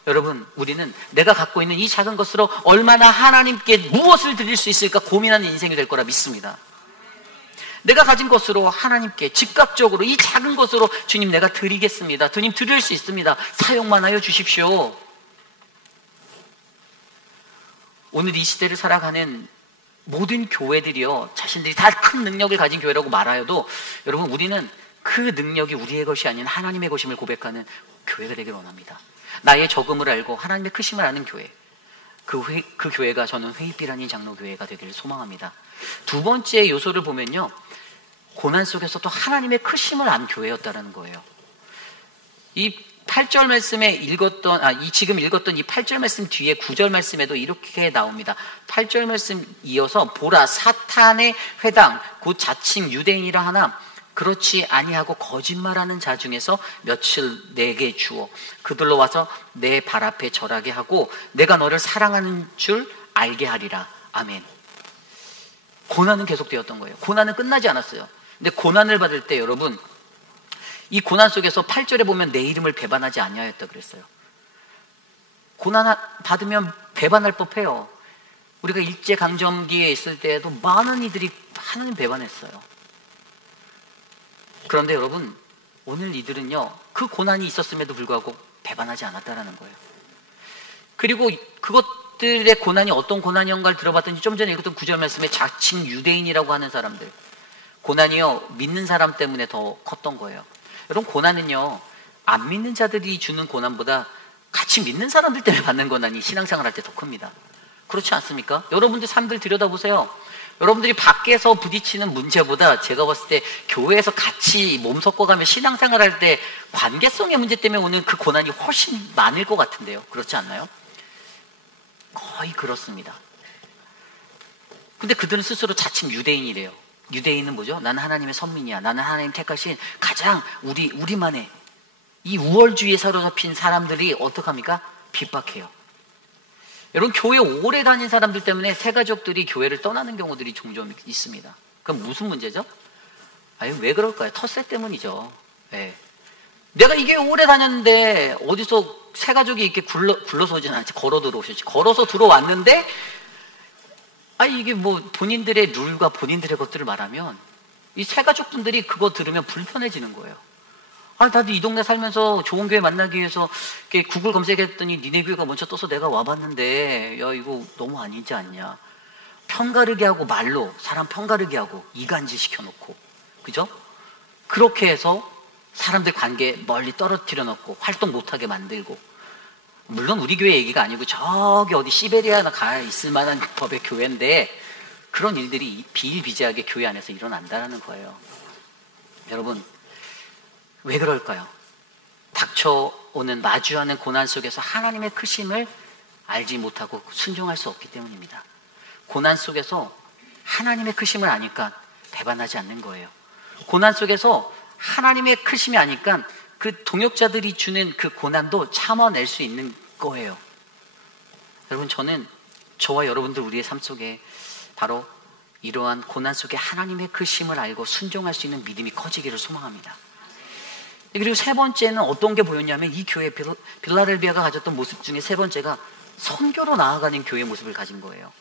여러분, 우리는 내가 갖고 있는 이 작은 것으로 얼마나 하나님께 무엇을 드릴 수 있을까 고민하는 인생이 될 거라 믿습니다. 내가 가진 것으로 하나님께 즉각적으로 이 작은 것으로 주님 내가 드리겠습니다. 주님 드릴 수 있습니다. 사용만 하여 주십시오. 오늘 이 시대를 살아가는 모든 교회들이요, 자신들이 다 큰 능력을 가진 교회라고 말하여도 여러분, 우리는 그 능력이 우리의 것이 아닌 하나님의 것임을 고백하는 교회가 되길 원합니다. 나의 적음을 알고 하나님의 크심을 아는 교회, 그 교회가 저는 회입비라는 장로교회가 되기를 소망합니다. 두 번째 요소를 보면요, 고난 속에서도 하나님의 크심을 안 교회였다는 거예요. 이 8절 말씀에 지금 읽었던 이 8절 말씀 뒤에 9절 말씀에도 이렇게 나옵니다. 8절 말씀 이어서 보라 사탄의 회당 곧 자칭 유대인이라 하나 그렇지 아니하고 거짓말하는 자 중에서 며칠 내게 주어 그들로 와서 내 발 앞에 절하게 하고 내가 너를 사랑하는 줄 알게 하리라. 아멘. 고난은 계속되었던 거예요. 고난은 끝나지 않았어요. 근데 고난을 받을 때 여러분, 이 고난 속에서 8절에 보면 내 이름을 배반하지 아니하였다 그랬어요. 고난 받으면 배반할 법해요. 우리가 일제강점기에 있을 때에도 많은 이들이 하나님 배반했어요. 그런데 여러분, 오늘 이들은요, 그 고난이 있었음에도 불구하고 배반하지 않았다라는 거예요. 그리고 그것들의 고난이 어떤 고난이었는가를 들어봤더니 좀 전에 읽었던 9절 말씀에 자칭 유대인이라고 하는 사람들, 고난이요, 믿는 사람 때문에 더 컸던 거예요. 여러분, 고난은요, 안 믿는 자들이 주는 고난보다 같이 믿는 사람들 때문에 받는 고난이 신앙생활 할 때 더 큽니다. 그렇지 않습니까? 여러분들 삶들 들여다보세요. 여러분들이 밖에서 부딪히는 문제보다 제가 봤을 때 교회에서 같이 몸 섞어가며 신앙생활 할 때 관계성의 문제 때문에 오는 그 고난이 훨씬 많을 것 같은데요. 그렇지 않나요? 거의 그렇습니다. 근데 그들은 스스로 자칭 유대인이래요. 유대인은 뭐죠? 나는 하나님의 선민이야. 나는 하나님 택하신 가장 우리만의 이 우월주의에 사로잡힌 사람들이 어떡합니까? 핍박해요. 여러분, 교회 오래 다닌 사람들 때문에 새 가족들이 교회를 떠나는 경우들이 종종 있습니다. 그럼 무슨 문제죠? 아니, 왜 그럴까요? 텃세 때문이죠. 네. 내가 이게 오래 다녔는데 어디서 새 가족이 이렇게 굴러서 오진 않지. 걸어 들어오셨지. 걸어서 들어왔는데, 이게 뭐 본인들의 룰과 본인들의 것들을 말하면 이 새 가족분들이 그거 들으면 불편해지는 거예요. 나도 이 동네 살면서 좋은 교회 만나기 위해서 이렇게 구글 검색했더니 니네 교회가 먼저 떠서 내가 와봤는데, 야, 이거 너무 아니지 않냐. 편가르게 하고, 말로 사람 편가르게 하고, 이간질 시켜놓고, 그죠? 그렇게 해서 사람들 관계 멀리 떨어뜨려 놓고 활동 못하게 만들고, 물론 우리 교회 얘기가 아니고 저기 어디 시베리아나 가 있을 만한 법의 교회인데, 그런 일들이 비일비재하게 교회 안에서 일어난다는 거예요. 여러분, 왜 그럴까요? 닥쳐오는, 마주하는 고난 속에서 하나님의 크심을 알지 못하고 순종할 수 없기 때문입니다. 고난 속에서 하나님의 크심을 아니까 배반하지 않는 거예요. 고난 속에서 하나님의 크심이 아니까 그 동역자들이 주는 그 고난도 참아낼 수 있는 거예요. 여러분, 저는 저와 여러분들 우리의 삶 속에 바로 이러한 고난 속에 하나님의 크심을 알고 순종할 수 있는 믿음이 커지기를 소망합니다. 그리고 세 번째는 어떤 게 보였냐면, 이 교회 빌라델비아가 가졌던 모습 중에 세 번째가 선교로 나아가는 교회의 모습을 가진 거예요.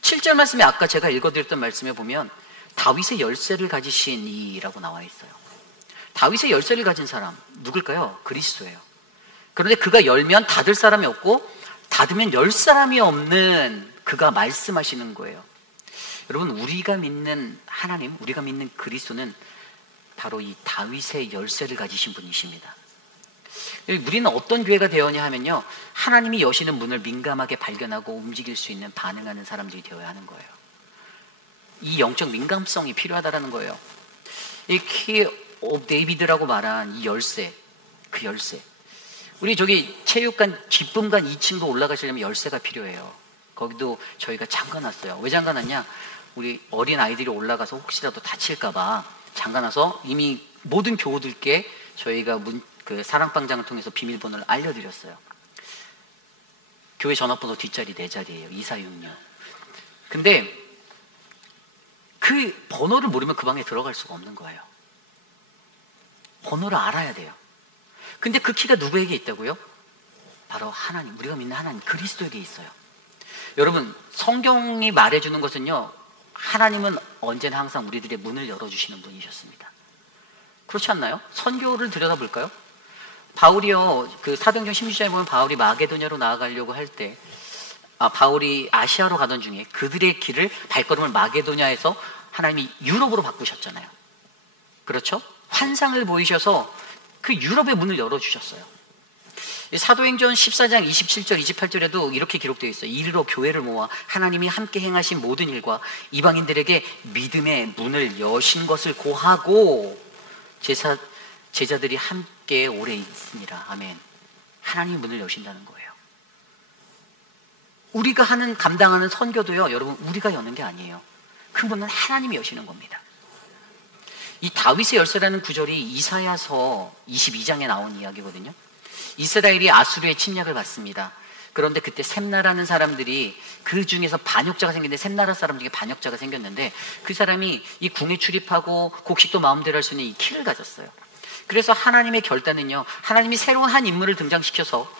7절 말씀에 아까 제가 읽어드렸던 말씀에 보면 다윗의 열쇠를 가지신 이라고 나와 있어요. 다윗의 열쇠를 가진 사람 누굴까요? 그리스도예요. 그런데 그가 열면 닫을 사람이 없고 닫으면 열 사람이 없는 그가 말씀하시는 거예요. 여러분, 우리가 믿는 하나님, 우리가 믿는 그리스도는 바로 이 다윗의 열쇠를 가지신 분이십니다. 우리는 어떤 교회가 되어야 하면요, 하나님이 여시는 문을 민감하게 발견하고 움직일 수 있는, 반응하는 사람들이 되어야 하는 거예요. 이 영적 민감성이 필요하다는 거예요. 이 키 오브 데이비드라고 말한 이 열쇠, 그 열쇠. 우리 저기 체육관 기쁨관 2층도 올라가시려면 열쇠가 필요해요. 거기도 저희가 잠가놨어요. 왜 잠가놨냐? 우리 어린 아이들이 올라가서 혹시라도 다칠까봐 잠가놔서 이미 모든 교우들께 저희가 그 사랑방장을 통해서 비밀번호를 알려드렸어요. 교회 전화번호 뒷자리 4자리예요. 2466. 근데 그 번호를 모르면 그 방에 들어갈 수가 없는 거예요. 번호를 알아야 돼요. 근데 그 키가 누구에게 있다고요? 바로 하나님, 우리가 믿는 하나님, 그리스도에게 있어요. 여러분, 성경이 말해주는 것은요, 하나님은 언제나 항상 우리들의 문을 열어주시는 분이셨습니다. 그렇지 않나요? 선교를 들여다볼까요? 바울이요, 그 사도행전 16장에 보면 바울이 마게도냐로 나아가려고 할 때, 바울이 아시아로 가던 중에 그들의 길을, 발걸음을 마게도냐에서 하나님이 유럽으로 바꾸셨잖아요. 그렇죠? 환상을 보이셔서 그 유럽의 문을 열어주셨어요. 사도행전 14장 27절 28절에도 이렇게 기록되어 있어요. 이리로 교회를 모아 하나님이 함께 행하신 모든 일과 이방인들에게 믿음의 문을 여신 것을 고하고 제자들이 함께 오래 있으니라. 아멘. 하나님이 문을 여신다는 거예요. 우리가 감당하는 선교도요, 여러분, 우리가 여는 게 아니에요. 그 문은 하나님이 여시는 겁니다. 이 다윗의 열쇠라는 구절이 이사야서 22장에 나온 이야기거든요. 이스라엘이 아수르의 침략을 받습니다. 그런데 그때 셈나라는 사람들이, 그 중에서 반역자가 생겼는데, 셈나라 사람 중에 반역자가 생겼는데, 그 사람이 이 궁에 출입하고 곡식도 마음대로 할 수 있는 이 키를 가졌어요. 그래서 하나님의 결단은요, 하나님이 새로운 한 인물을 등장시켜서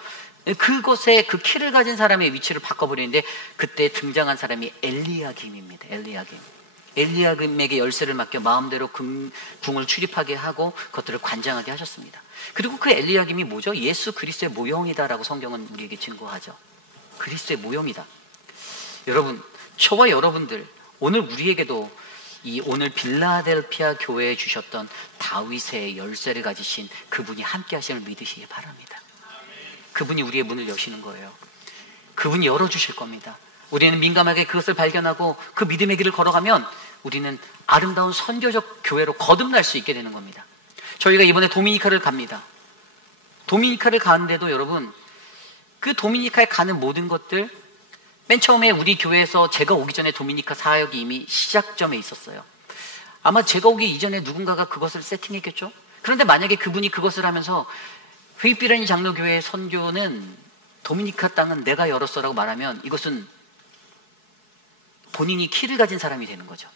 그곳에 그 키를 가진 사람의 위치를 바꿔버리는데, 그때 등장한 사람이 엘리야김입니다. 엘리야김에게 열쇠를 맡겨 마음대로 궁을 출입하게 하고 그것들을 관장하게 하셨습니다. 그리고 그 엘리야김이 뭐죠? 예수 그리스도의 모형이다라고 성경은 우리에게 증거하죠. 그리스도의 모형이다. 여러분, 저와 여러분들, 오늘 우리에게도 오늘 빌라델피아 교회에 주셨던 다윗의 열쇠를 가지신 그분이 함께 하심을 믿으시기 바랍니다. 그분이 우리의 문을 여시는 거예요. 그분이 열어주실 겁니다. 우리는 민감하게 그것을 발견하고 그 믿음의 길을 걸어가면 우리는 아름다운 선교적 교회로 거듭날 수 있게 되는 겁니다. 저희가 이번에 도미니카를 갑니다. 도미니카를 가는데도 여러분, 그 도미니카에 가는 모든 것들, 맨 처음에 우리 교회에서 제가 오기 전에 도미니카 사역이 이미 시작점에 있었어요. 아마 제가 오기 이전에 누군가가 그것을 세팅했겠죠? 그런데 만약에 그분이 그것을 하면서 휘비라니 장로교회의 선교는 도미니카 땅은 내가 열었어라고 말하면 이것은 본인이 키를 가진 사람이 되는 거죠.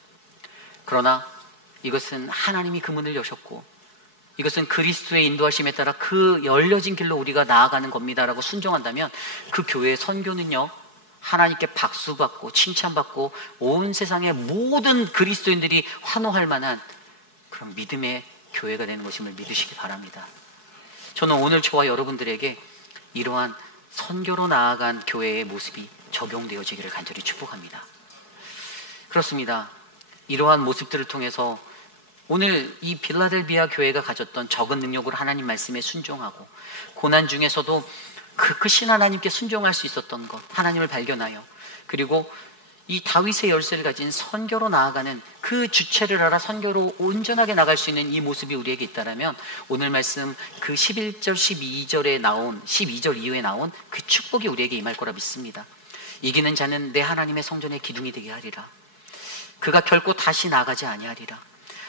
그러나 이것은 하나님이 그 문을 여셨고 이것은 그리스도의 인도하심에 따라 그 열려진 길로 우리가 나아가는 겁니다라고 순종한다면 그 교회의 선교는요, 하나님께 박수받고 칭찬받고 온 세상의 모든 그리스도인들이 환호할 만한 그런 믿음의 교회가 되는 것임을 믿으시기 바랍니다. 저는 오늘 저와 여러분들에게 이러한 선교로 나아간 교회의 모습이 적용되어지기를 간절히 축복합니다. 그렇습니다. 이러한 모습들을 통해서 오늘 이 빌라델비아 교회가 가졌던 적은 능력으로 하나님 말씀에 순종하고 고난 중에서도 그 크신 하나님께 순종할 수 있었던 것, 하나님을 발견하여, 그리고 이 다윗의 열쇠를 가진 선교로 나아가는 그 주체를 알아 선교로 온전하게 나갈 수 있는 이 모습이 우리에게 있다라면 오늘 말씀 그 11절 12절에 나온 12절 이후에 나온 그 축복이 우리에게 임할 거라 믿습니다. 이기는 자는 내 하나님의 성전의 기둥이 되게 하리라. 그가 결코 다시 나가지 아니하리라.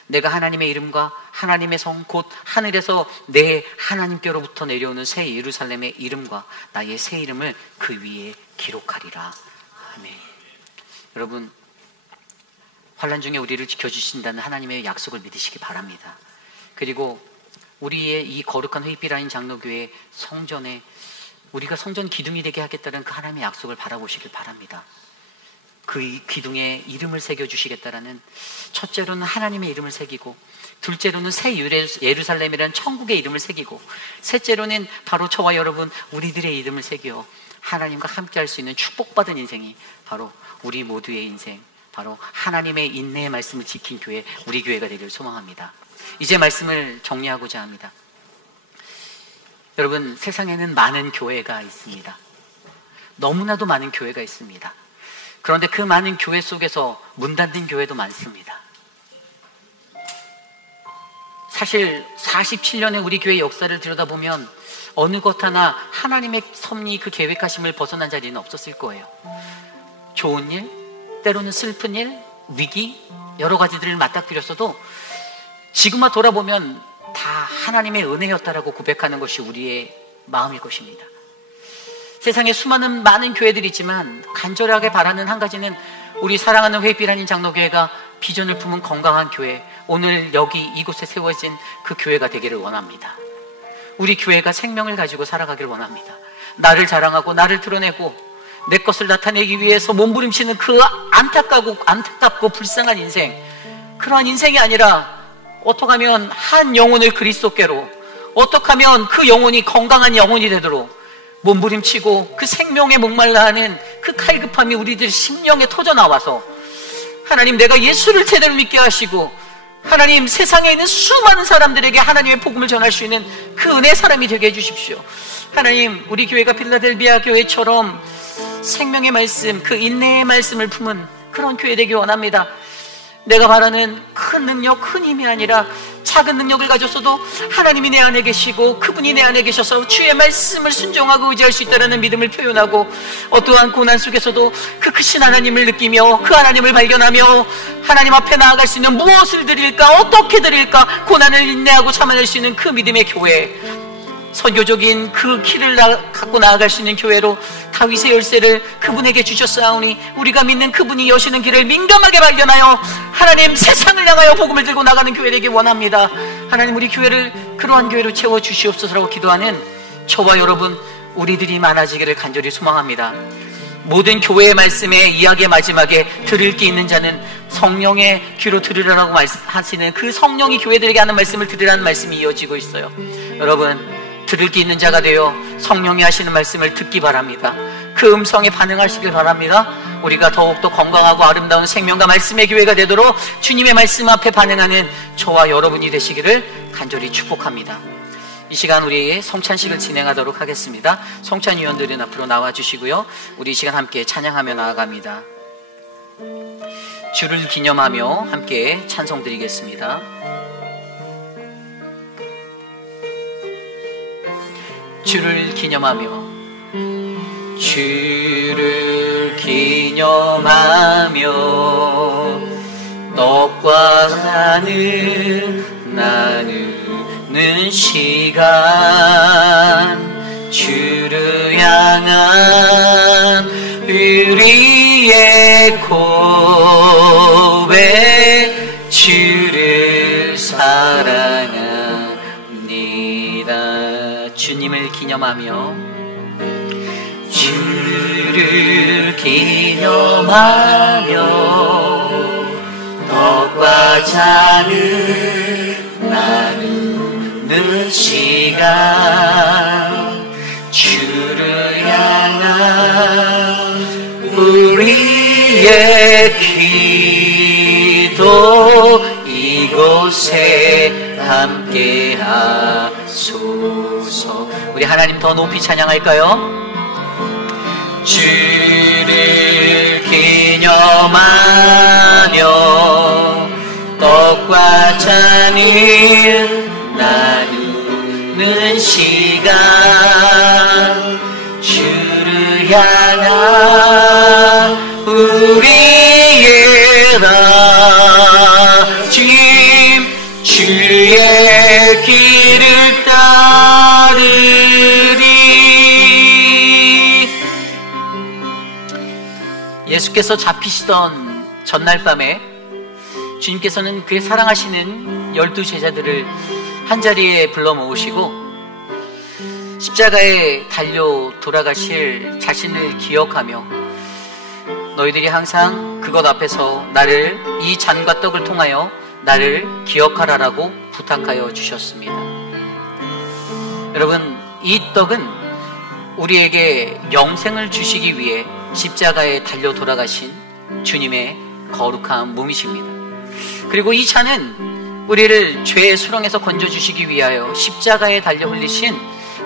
내가 하나님의 이름과 하나님의 성 곧 하늘에서 내 하나님께로부터 내려오는 새 예루살렘의 이름과 나의 새 이름을 그 위에 기록하리라. 아멘. 여러분, 환난 중에 우리를 지켜주신다는 하나님의 약속을 믿으시기 바랍니다. 그리고 우리의 이 거룩한 회빛라인 장로교회 성전에 우리가 성전 기둥이 되게 하겠다는 그 하나님의 약속을 바라보시길 바랍니다. 그 기둥에 이름을 새겨주시겠다라는, 첫째로는 하나님의 이름을 새기고, 둘째로는 새 예루살렘이라는 천국의 이름을 새기고, 셋째로는 바로 저와 여러분 우리들의 이름을 새겨 하나님과 함께 할 수 있는 축복받은 인생이 바로 우리 모두의 인생, 바로 하나님의 인내의 말씀을 지킨 교회, 우리 교회가 되기를 소망합니다. 이제 말씀을 정리하고자 합니다. 여러분, 세상에는 많은 교회가 있습니다. 너무나도 많은 교회가 있습니다. 그런데 그 많은 교회 속에서 문 닫힌 교회도 많습니다. 사실 47년의 우리 교회 역사를 들여다보면 어느 것 하나 하나님의 섭리 그 계획하심을 벗어난 자리는 없었을 거예요. 좋은 일, 때로는 슬픈 일, 위기, 여러 가지들을 맞닥뜨렸어도 지금만 돌아보면 다 하나님의 은혜였다라고 고백하는 것이 우리의 마음일 것입니다. 세상에 수많은 많은 교회들이 있지만 간절하게 바라는 한 가지는 우리 사랑하는 회빛라인 장로교회가 비전을 품은 건강한 교회, 오늘 여기 이곳에 세워진 그 교회가 되기를 원합니다. 우리 교회가 생명을 가지고 살아가기를 원합니다. 나를 자랑하고 나를 드러내고 내 것을 나타내기 위해서 몸부림치는 그 안타깝고 불쌍한 인생, 그러한 인생이 아니라 어떻게 하면 한 영혼을 그리스도께로, 어떻게 하면 그 영혼이 건강한 영혼이 되도록 몸부림치고 그 생명에 목말라 하는 그 칼급함이 우리들 심령에 터져나와서 하나님, 내가 예수를 제대로 믿게 하시고 하나님, 세상에 있는 수많은 사람들에게 하나님의 복음을 전할 수 있는 그 은혜의 사람이 되게 해주십시오. 하나님, 우리 교회가 빌라델비아 교회처럼 생명의 말씀, 그 인내의 말씀을 품은 그런 교회 되기 원합니다. 내가 바라는 큰 능력, 큰 힘이 아니라 작은 능력을 가졌어도 하나님이 내 안에 계시고 그분이 내 안에 계셔서 주의 말씀을 순종하고 의지할 수 있다는 믿음을 표현하고, 어떠한 고난 속에서도 그 크신 하나님을 느끼며 그 하나님을 발견하며 하나님 앞에 나아갈 수 있는 무엇을 드릴까, 어떻게 드릴까, 고난을 인내하고 참아낼 수 있는 그 믿음의 교회, 선교적인 그 길을 갖고 나아갈 수 있는 교회로 다윗의 열쇠를 그분에게 주셨사오니 우리가 믿는 그분이 여시는 길을 민감하게 발견하여 하나님, 세상을 향하여 복음을 들고 나가는 교회 되기 원합니다. 하나님, 우리 교회를 그러한 교회로 채워주시옵소서라고 기도하는 저와 여러분 우리들이 많아지기를 간절히 소망합니다. 모든 교회의 말씀의 이야기의 마지막에 들을 게 있는 자는 성령의 귀로 들으라고 하시는 그 성령이 교회들에게 하는 말씀을 들으라는 말씀이 이어지고 있어요. 여러분, 들을 게 있는 자가 되어 성령이 하시는 말씀을 듣기 바랍니다. 그 음성에 반응하시길 바랍니다. 우리가 더욱더 건강하고 아름다운 생명과 말씀의 교회가 되도록 주님의 말씀 앞에 반응하는 저와 여러분이 되시기를 간절히 축복합니다. 이 시간 우리 성찬식을 진행하도록 하겠습니다. 성찬위원들은 앞으로 나와주시고요, 우리 이 시간 함께 찬양하며 나아갑니다. 주를 기념하며 함께 찬송 드리겠습니다. 주를 기념하며, 주를 기념하며 떡과 잔을 나누는 시간, 주를 향한 향한 우리의 고백, 주를 사랑합니다. 주님을 기념하며, 주를 기념하며 떡과 잔을 나누는 시간, 주를 향한 우리의 기도 이곳에 함께 하소서. 우리 하나님 더 높이 찬양할까요? 주를 기념하며 떡과 잔을 나누는 시간, 주를 향한 우리의 다짐, 주의 길을 따르리. 예수께서 잡히시던 전날 밤에 주님께서는 그의 사랑하시는 12 제자들을 한자리에 불러 모으시고 십자가에 달려 돌아가실 자신을 기억하며, 너희들이 항상 그것 앞에서 나를, 이 잔과 떡을 통하여 나를 기억하라라고 부탁하여 주셨습니다. 여러분, 이 떡은 우리에게 영생을 주시기 위해 십자가에 달려 돌아가신 주님의 거룩한 몸이십니다. 그리고 이 잔은 우리를 죄의 수렁에서 건져주시기 위하여 십자가에 달려 흘리신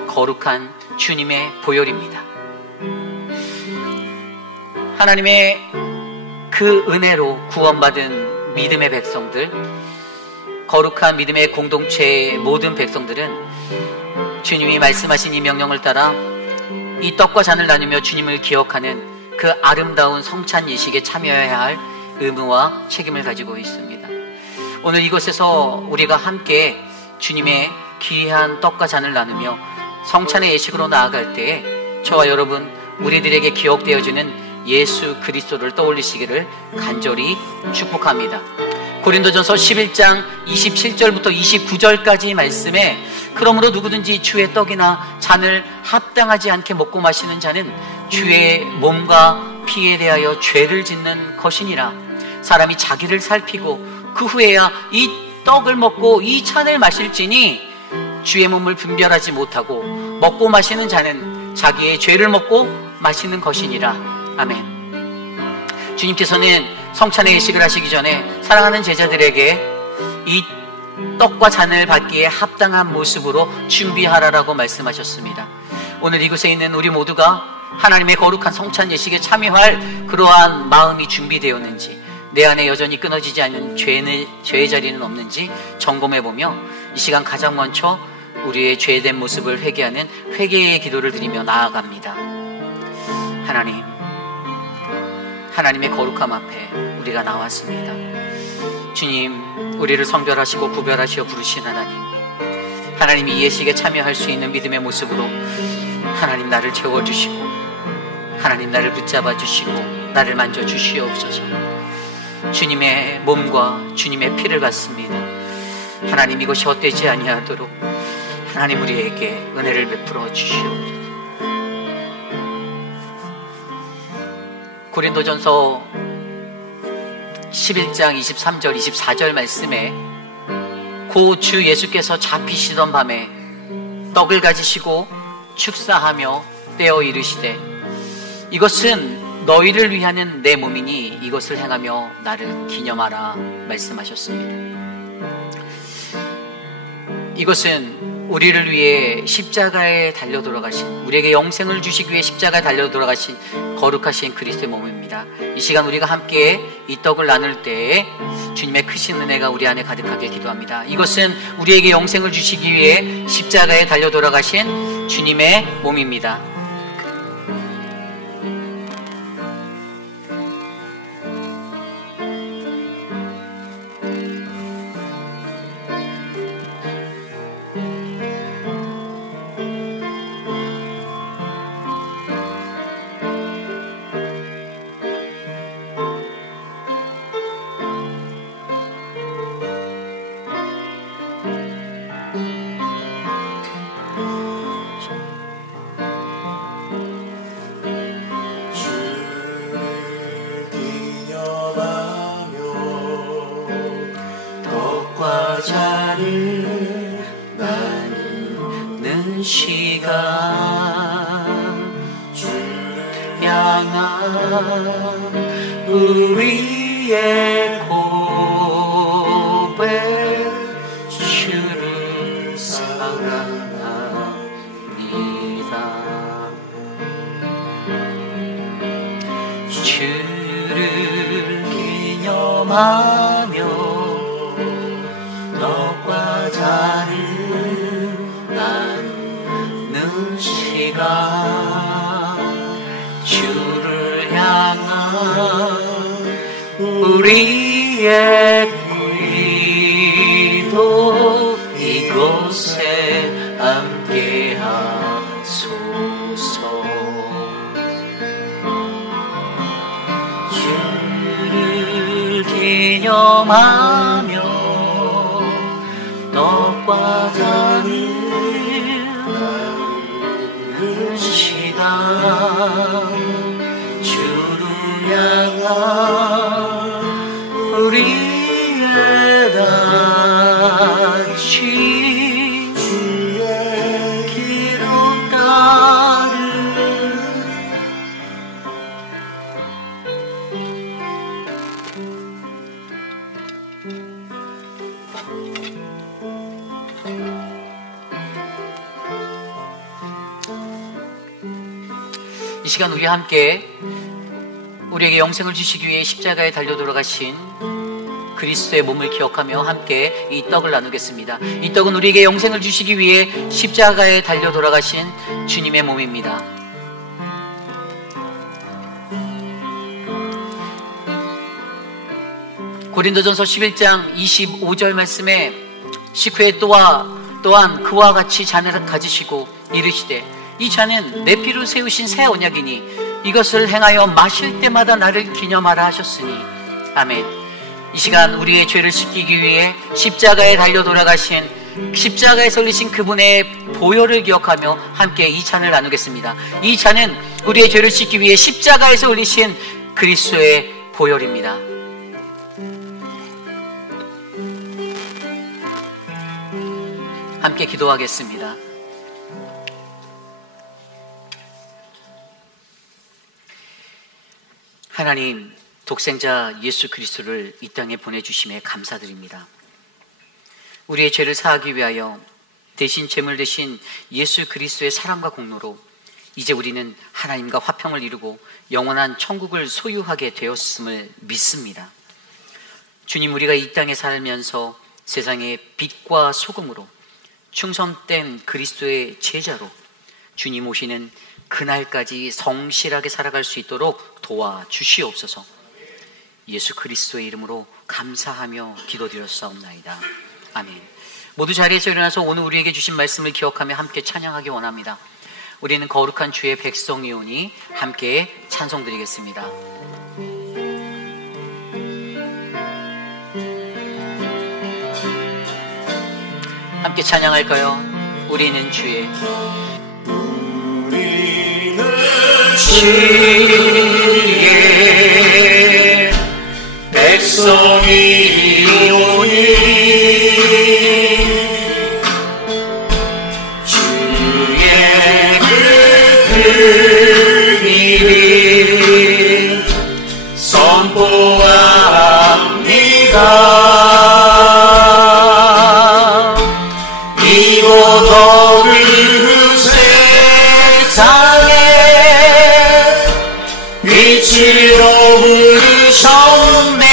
거룩한 주님의 보혈입니다. 하나님의 그 은혜로 구원받은 믿음의 백성들, 거룩한 믿음의 공동체의 모든 백성들은 주님이 말씀하신 이 명령을 따라 이 떡과 잔을 나누며 주님을 기억하는 그 아름다운 성찬 예식에 참여해야 할 의무와 책임을 가지고 있습니다. 오늘 이곳에서 우리가 함께 주님의 귀한 떡과 잔을 나누며 성찬의 예식으로 나아갈 때에 저와 여러분, 우리들에게 기억되어지는 예수 그리스도를 떠올리시기를 간절히 축복합니다. 고린도전서 11장 27절부터 29절까지 말씀에, 그러므로 누구든지 주의 떡이나 잔을 합당하지 않게 먹고 마시는 자는 주의 몸과 피에 대하여 죄를 짓는 것이니라. 사람이 자기를 살피고 그 후에야 이 떡을 먹고 이 잔을 마실지니 주의 몸을 분별하지 못하고 먹고 마시는 자는 자기의 죄를 먹고 마시는 것이니라. 아멘. 주님께서는 성찬의 예식을 하시기 전에 사랑하는 제자들에게 이 떡과 잔을 받기에 합당한 모습으로 준비하라라고 말씀하셨습니다. 오늘 이곳에 있는 우리 모두가 하나님의 거룩한 성찬 예식에 참여할 그러한 마음이 준비되었는지, 내 안에 여전히 끊어지지 않는 죄의 자리는 없는지 점검해보며 이 시간 가장 먼저 우리의 죄된 모습을 회개하는 회개의 기도를 드리며 나아갑니다. 하나님의 거룩함 앞에 우리가 나왔습니다. 주님, 우리를 성별하시고 구별하시어 부르신 하나님이 이 예식에 참여할 수 있는 믿음의 모습으로 하나님 나를 채워주시고, 하나님 나를 붙잡아 주시고 나를 만져주시옵소서. 주님의 몸과 주님의 피를 받습니다. 하나님, 이것이 헛되지 아니하도록 하나님 우리에게 은혜를 베풀어 주시옵소서. 고린도전서 11장 23절 24절 말씀에 고 주 예수께서 잡히시던 밤에 떡을 가지시고 축사하며 떼어 이르시되, 이것은 너희를 위하는 내 몸이니 이것을 행하며 나를 기념하라 말씀하셨습니다. 이것은 우리를 위해 십자가에 달려 돌아가신, 우리에게 영생을 주시기 위해 십자가에 달려 돌아가신 거룩하신 그리스도의 몸입니다. 이 시간 우리가 함께 이 떡을 나눌 때에 주님의 크신 은혜가 우리 안에 가득하게 기도합니다. 이것은 우리에게 영생을 주시기 위해 십자가에 달려 돌아가신 주님의 몸입니다. 나누는 시간 향한 우리의 고백 주를 사랑합니다. 주를 기념하며 떡과 잔을 나누는 시간 주를 향한 우리의 기도 이곳에 함께하소서. 주를 기념하며 떡과 잔을 나누는 시간 주를 향한 우리의 다친 주의 기름 따르 이 시간 우리 함께 우리에게 영생을 주시기 위해 십자가에 달려 돌아가신 그리스도의 몸을 기억하며 함께 이 떡을 나누겠습니다. 이 떡은 우리에게 영생을 주시기 위해 십자가에 달려 돌아가신 주님의 몸입니다. 고린도전서 11장 25절 말씀에 식후에 또한 그와 같이 잔을 가지시고 이르시되 이 잔은 내 피로 세우신 새 언약이니 이것을 행하여 마실 때마다 나를 기념하라 하셨으니 아멘. 이 시간 우리의 죄를 씻기기 위해 십자가에 달려 돌아가신 십자가에서 흘리신 그분의 보혈을 기억하며 함께 이 잔을 나누겠습니다. 이 잔은 우리의 죄를 씻기 위해 십자가에서 흘리신 그리스도의 보혈입니다. 함께 기도하겠습니다. 하나님, 독생자 예수 그리스도를 이 땅에 보내주심에 감사드립니다. 우리의 죄를 사하기 위하여 대신 제물 되신 예수 그리스도의 사랑과 공로로 이제 우리는 하나님과 화평을 이루고 영원한 천국을 소유하게 되었음을 믿습니다. 주님, 우리가 이 땅에 살면서 세상의 빛과 소금으로 충성된 그리스도의 제자로 주님 오시는 그날까지 성실하게 살아갈 수 있도록 도와주시옵소서. 예수 그리스도의 이름으로 감사하며 기도드렸사옵나이다. 아멘. 모두 자리에서 일어나서 오늘 우리에게 주신 말씀을 기억하며 함께 찬양하기 원합니다. 우리는 거룩한 주의 백성이오니 함께 찬송드리겠습니다. 함께 찬양할까요? 우리는 주의 백성이오니 주의 그 이름 선포합니다. 이곳 어두운 세상에 빛으로 부르셨네.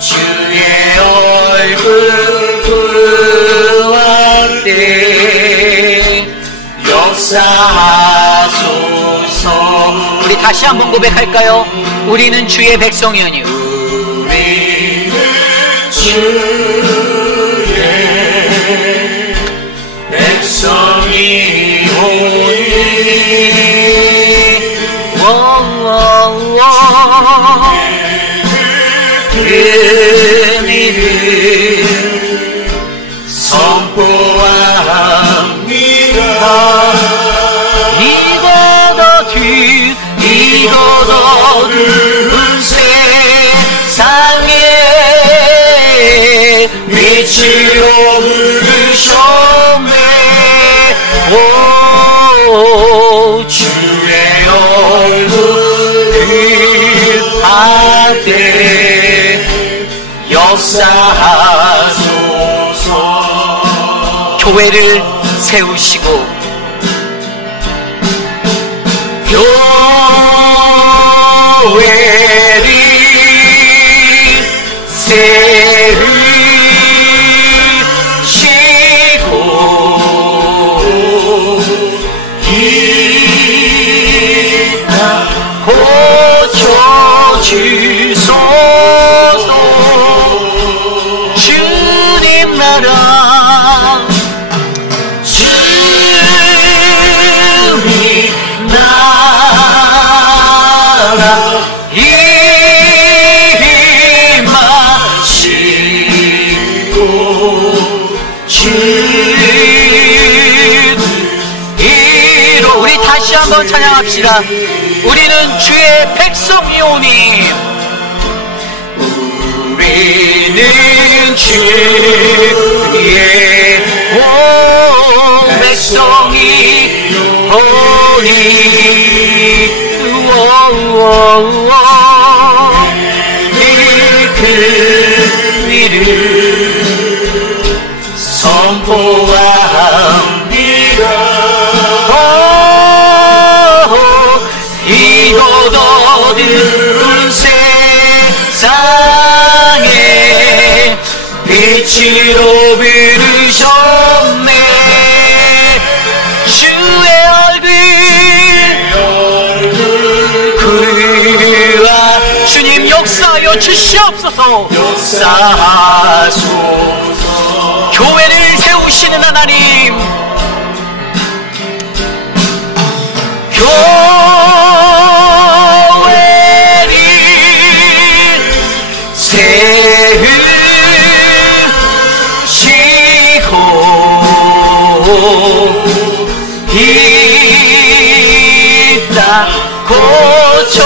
주의 얼굴 구할 때 역사하소서. 우리 다시 한번 고백할까요? 우리는 주의 백성이오니 우리는 주의 백성이오니 그 이름 선포합니다. 이곳 어두운 세상에 주의 얼굴을 받되 역사하소서. 교회를 세우시고 교회를 세우시고 기타 고쳐주소서. 주님 나라 주님 나라 임하시고 주이로 우리 다시 한번 찬양합시다. 우리는 주의 백성이오니 우리는 주의 백성이오니 그 일을 선포합니다. 이곳 어두운 세상에 빛으로 부르셨네. 주의 얼굴 그와 주님 역사하여 주시옵소서. 역사하소서. 교회를 세우시는 하나님, 교회를 세우시고 이 땅 고쳐주소서.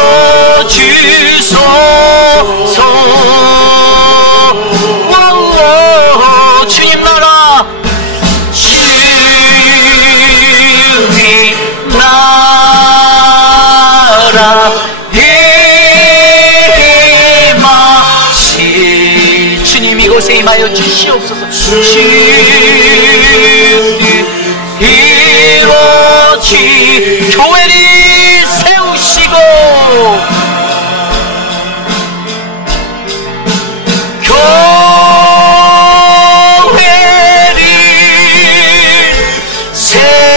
주님 나라 주님 나라 임하시. 주님 이곳에 임하여 주시옵소서. 이루어지 교회를 세우시고 교회를 세우시고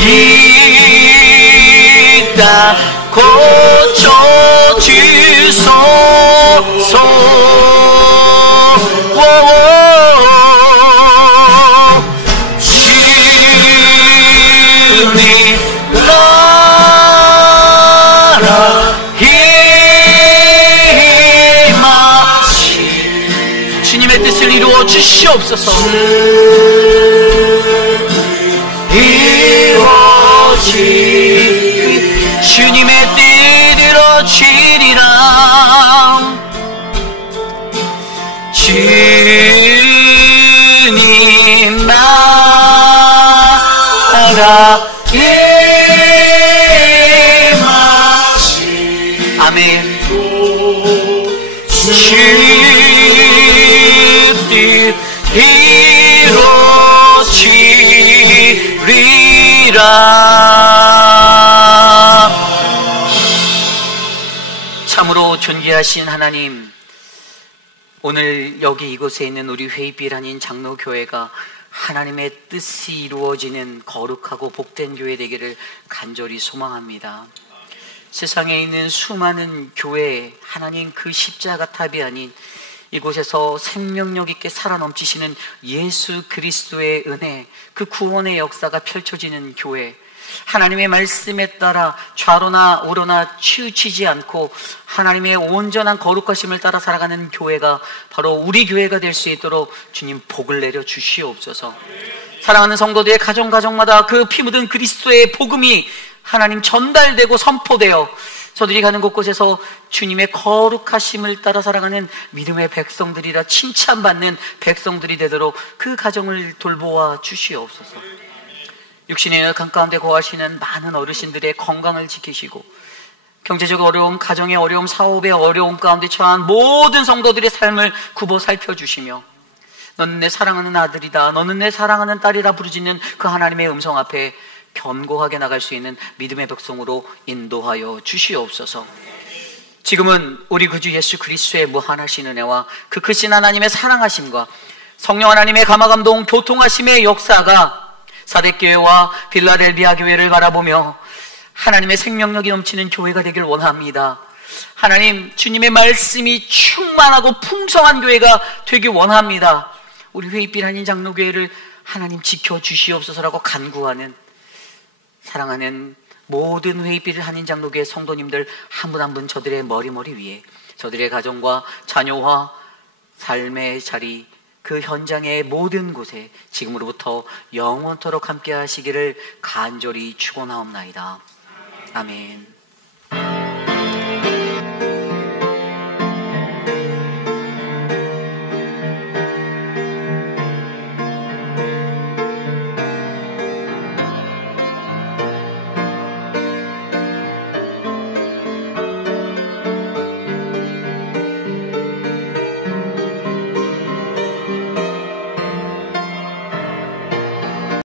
이 땅 고쳐주소서. 주님 나라 임하시. 주님의 뜻을 이루어 주시옵소서. 이루어지 주님의 뜻 이루어지리라. 주님 나라 임하시. 아멘. 주 뜻 이루어지리라. 참으로 존귀하신 하나님, 오늘 여기 이곳에 있는 우리 회의빌 아닌 장로교회가 하나님의 뜻이 이루어지는 거룩하고 복된 교회 되기를 간절히 소망합니다. 세상에 있는 수많은 교회, 하나님 그 십자가 탑이 아닌 이곳에서 생명력 있게 살아 넘치시는 예수 그리스도의 은혜, 그 구원의 역사가 펼쳐지는 교회, 하나님의 말씀에 따라 좌로나 우로나 치우치지 않고 하나님의 온전한 거룩하심을 따라 살아가는 교회가 바로 우리 교회가 될 수 있도록 주님 복을 내려 주시옵소서. 사랑하는 성도들의 가정마다 그 피 묻은 그리스도의 복음이 하나님 전달되고 선포되어 저들이 가는 곳곳에서 주님의 거룩하심을 따라 살아가는 믿음의 백성들이라 칭찬받는 백성들이 되도록 그 가정을 돌보아 주시옵소서. 육신의 연약한 가운데 거하시는 많은 어르신들의 건강을 지키시고, 경제적 어려움, 가정의 어려움, 사업의 어려움 가운데 처한 모든 성도들의 삶을 굽어 살펴주시며, 너는 내 사랑하는 아들이다, 너는 내 사랑하는 딸이라 부르짖는 그 하나님의 음성 앞에 견고하게 나갈 수 있는 믿음의 백성으로 인도하여 주시옵소서. 지금은 우리 구주 예수 그리스도의 무한하신 은혜와 그 크신 하나님의 사랑하심과 성령 하나님의 감화감동 교통하심의 역사가 사대교회와 빌라델비아 교회를 바라보며 하나님의 생명력이 넘치는 교회가 되길 원합니다. 하나님, 주님의 말씀이 충만하고 풍성한 교회가 되길 원합니다. 우리 회의빛 한인 장로교회를 하나님 지켜주시옵소서라고 간구하는, 사랑하는 모든 회의빛 한인 장로교회 성도님들 한 분 한 분 저들의 머리 위에, 저들의 가정과 자녀와 삶의 자리, 그 현장의 모든 곳에 지금으로부터 영원토록 함께 하시기를 간절히 축원하옵나이다. 아멘.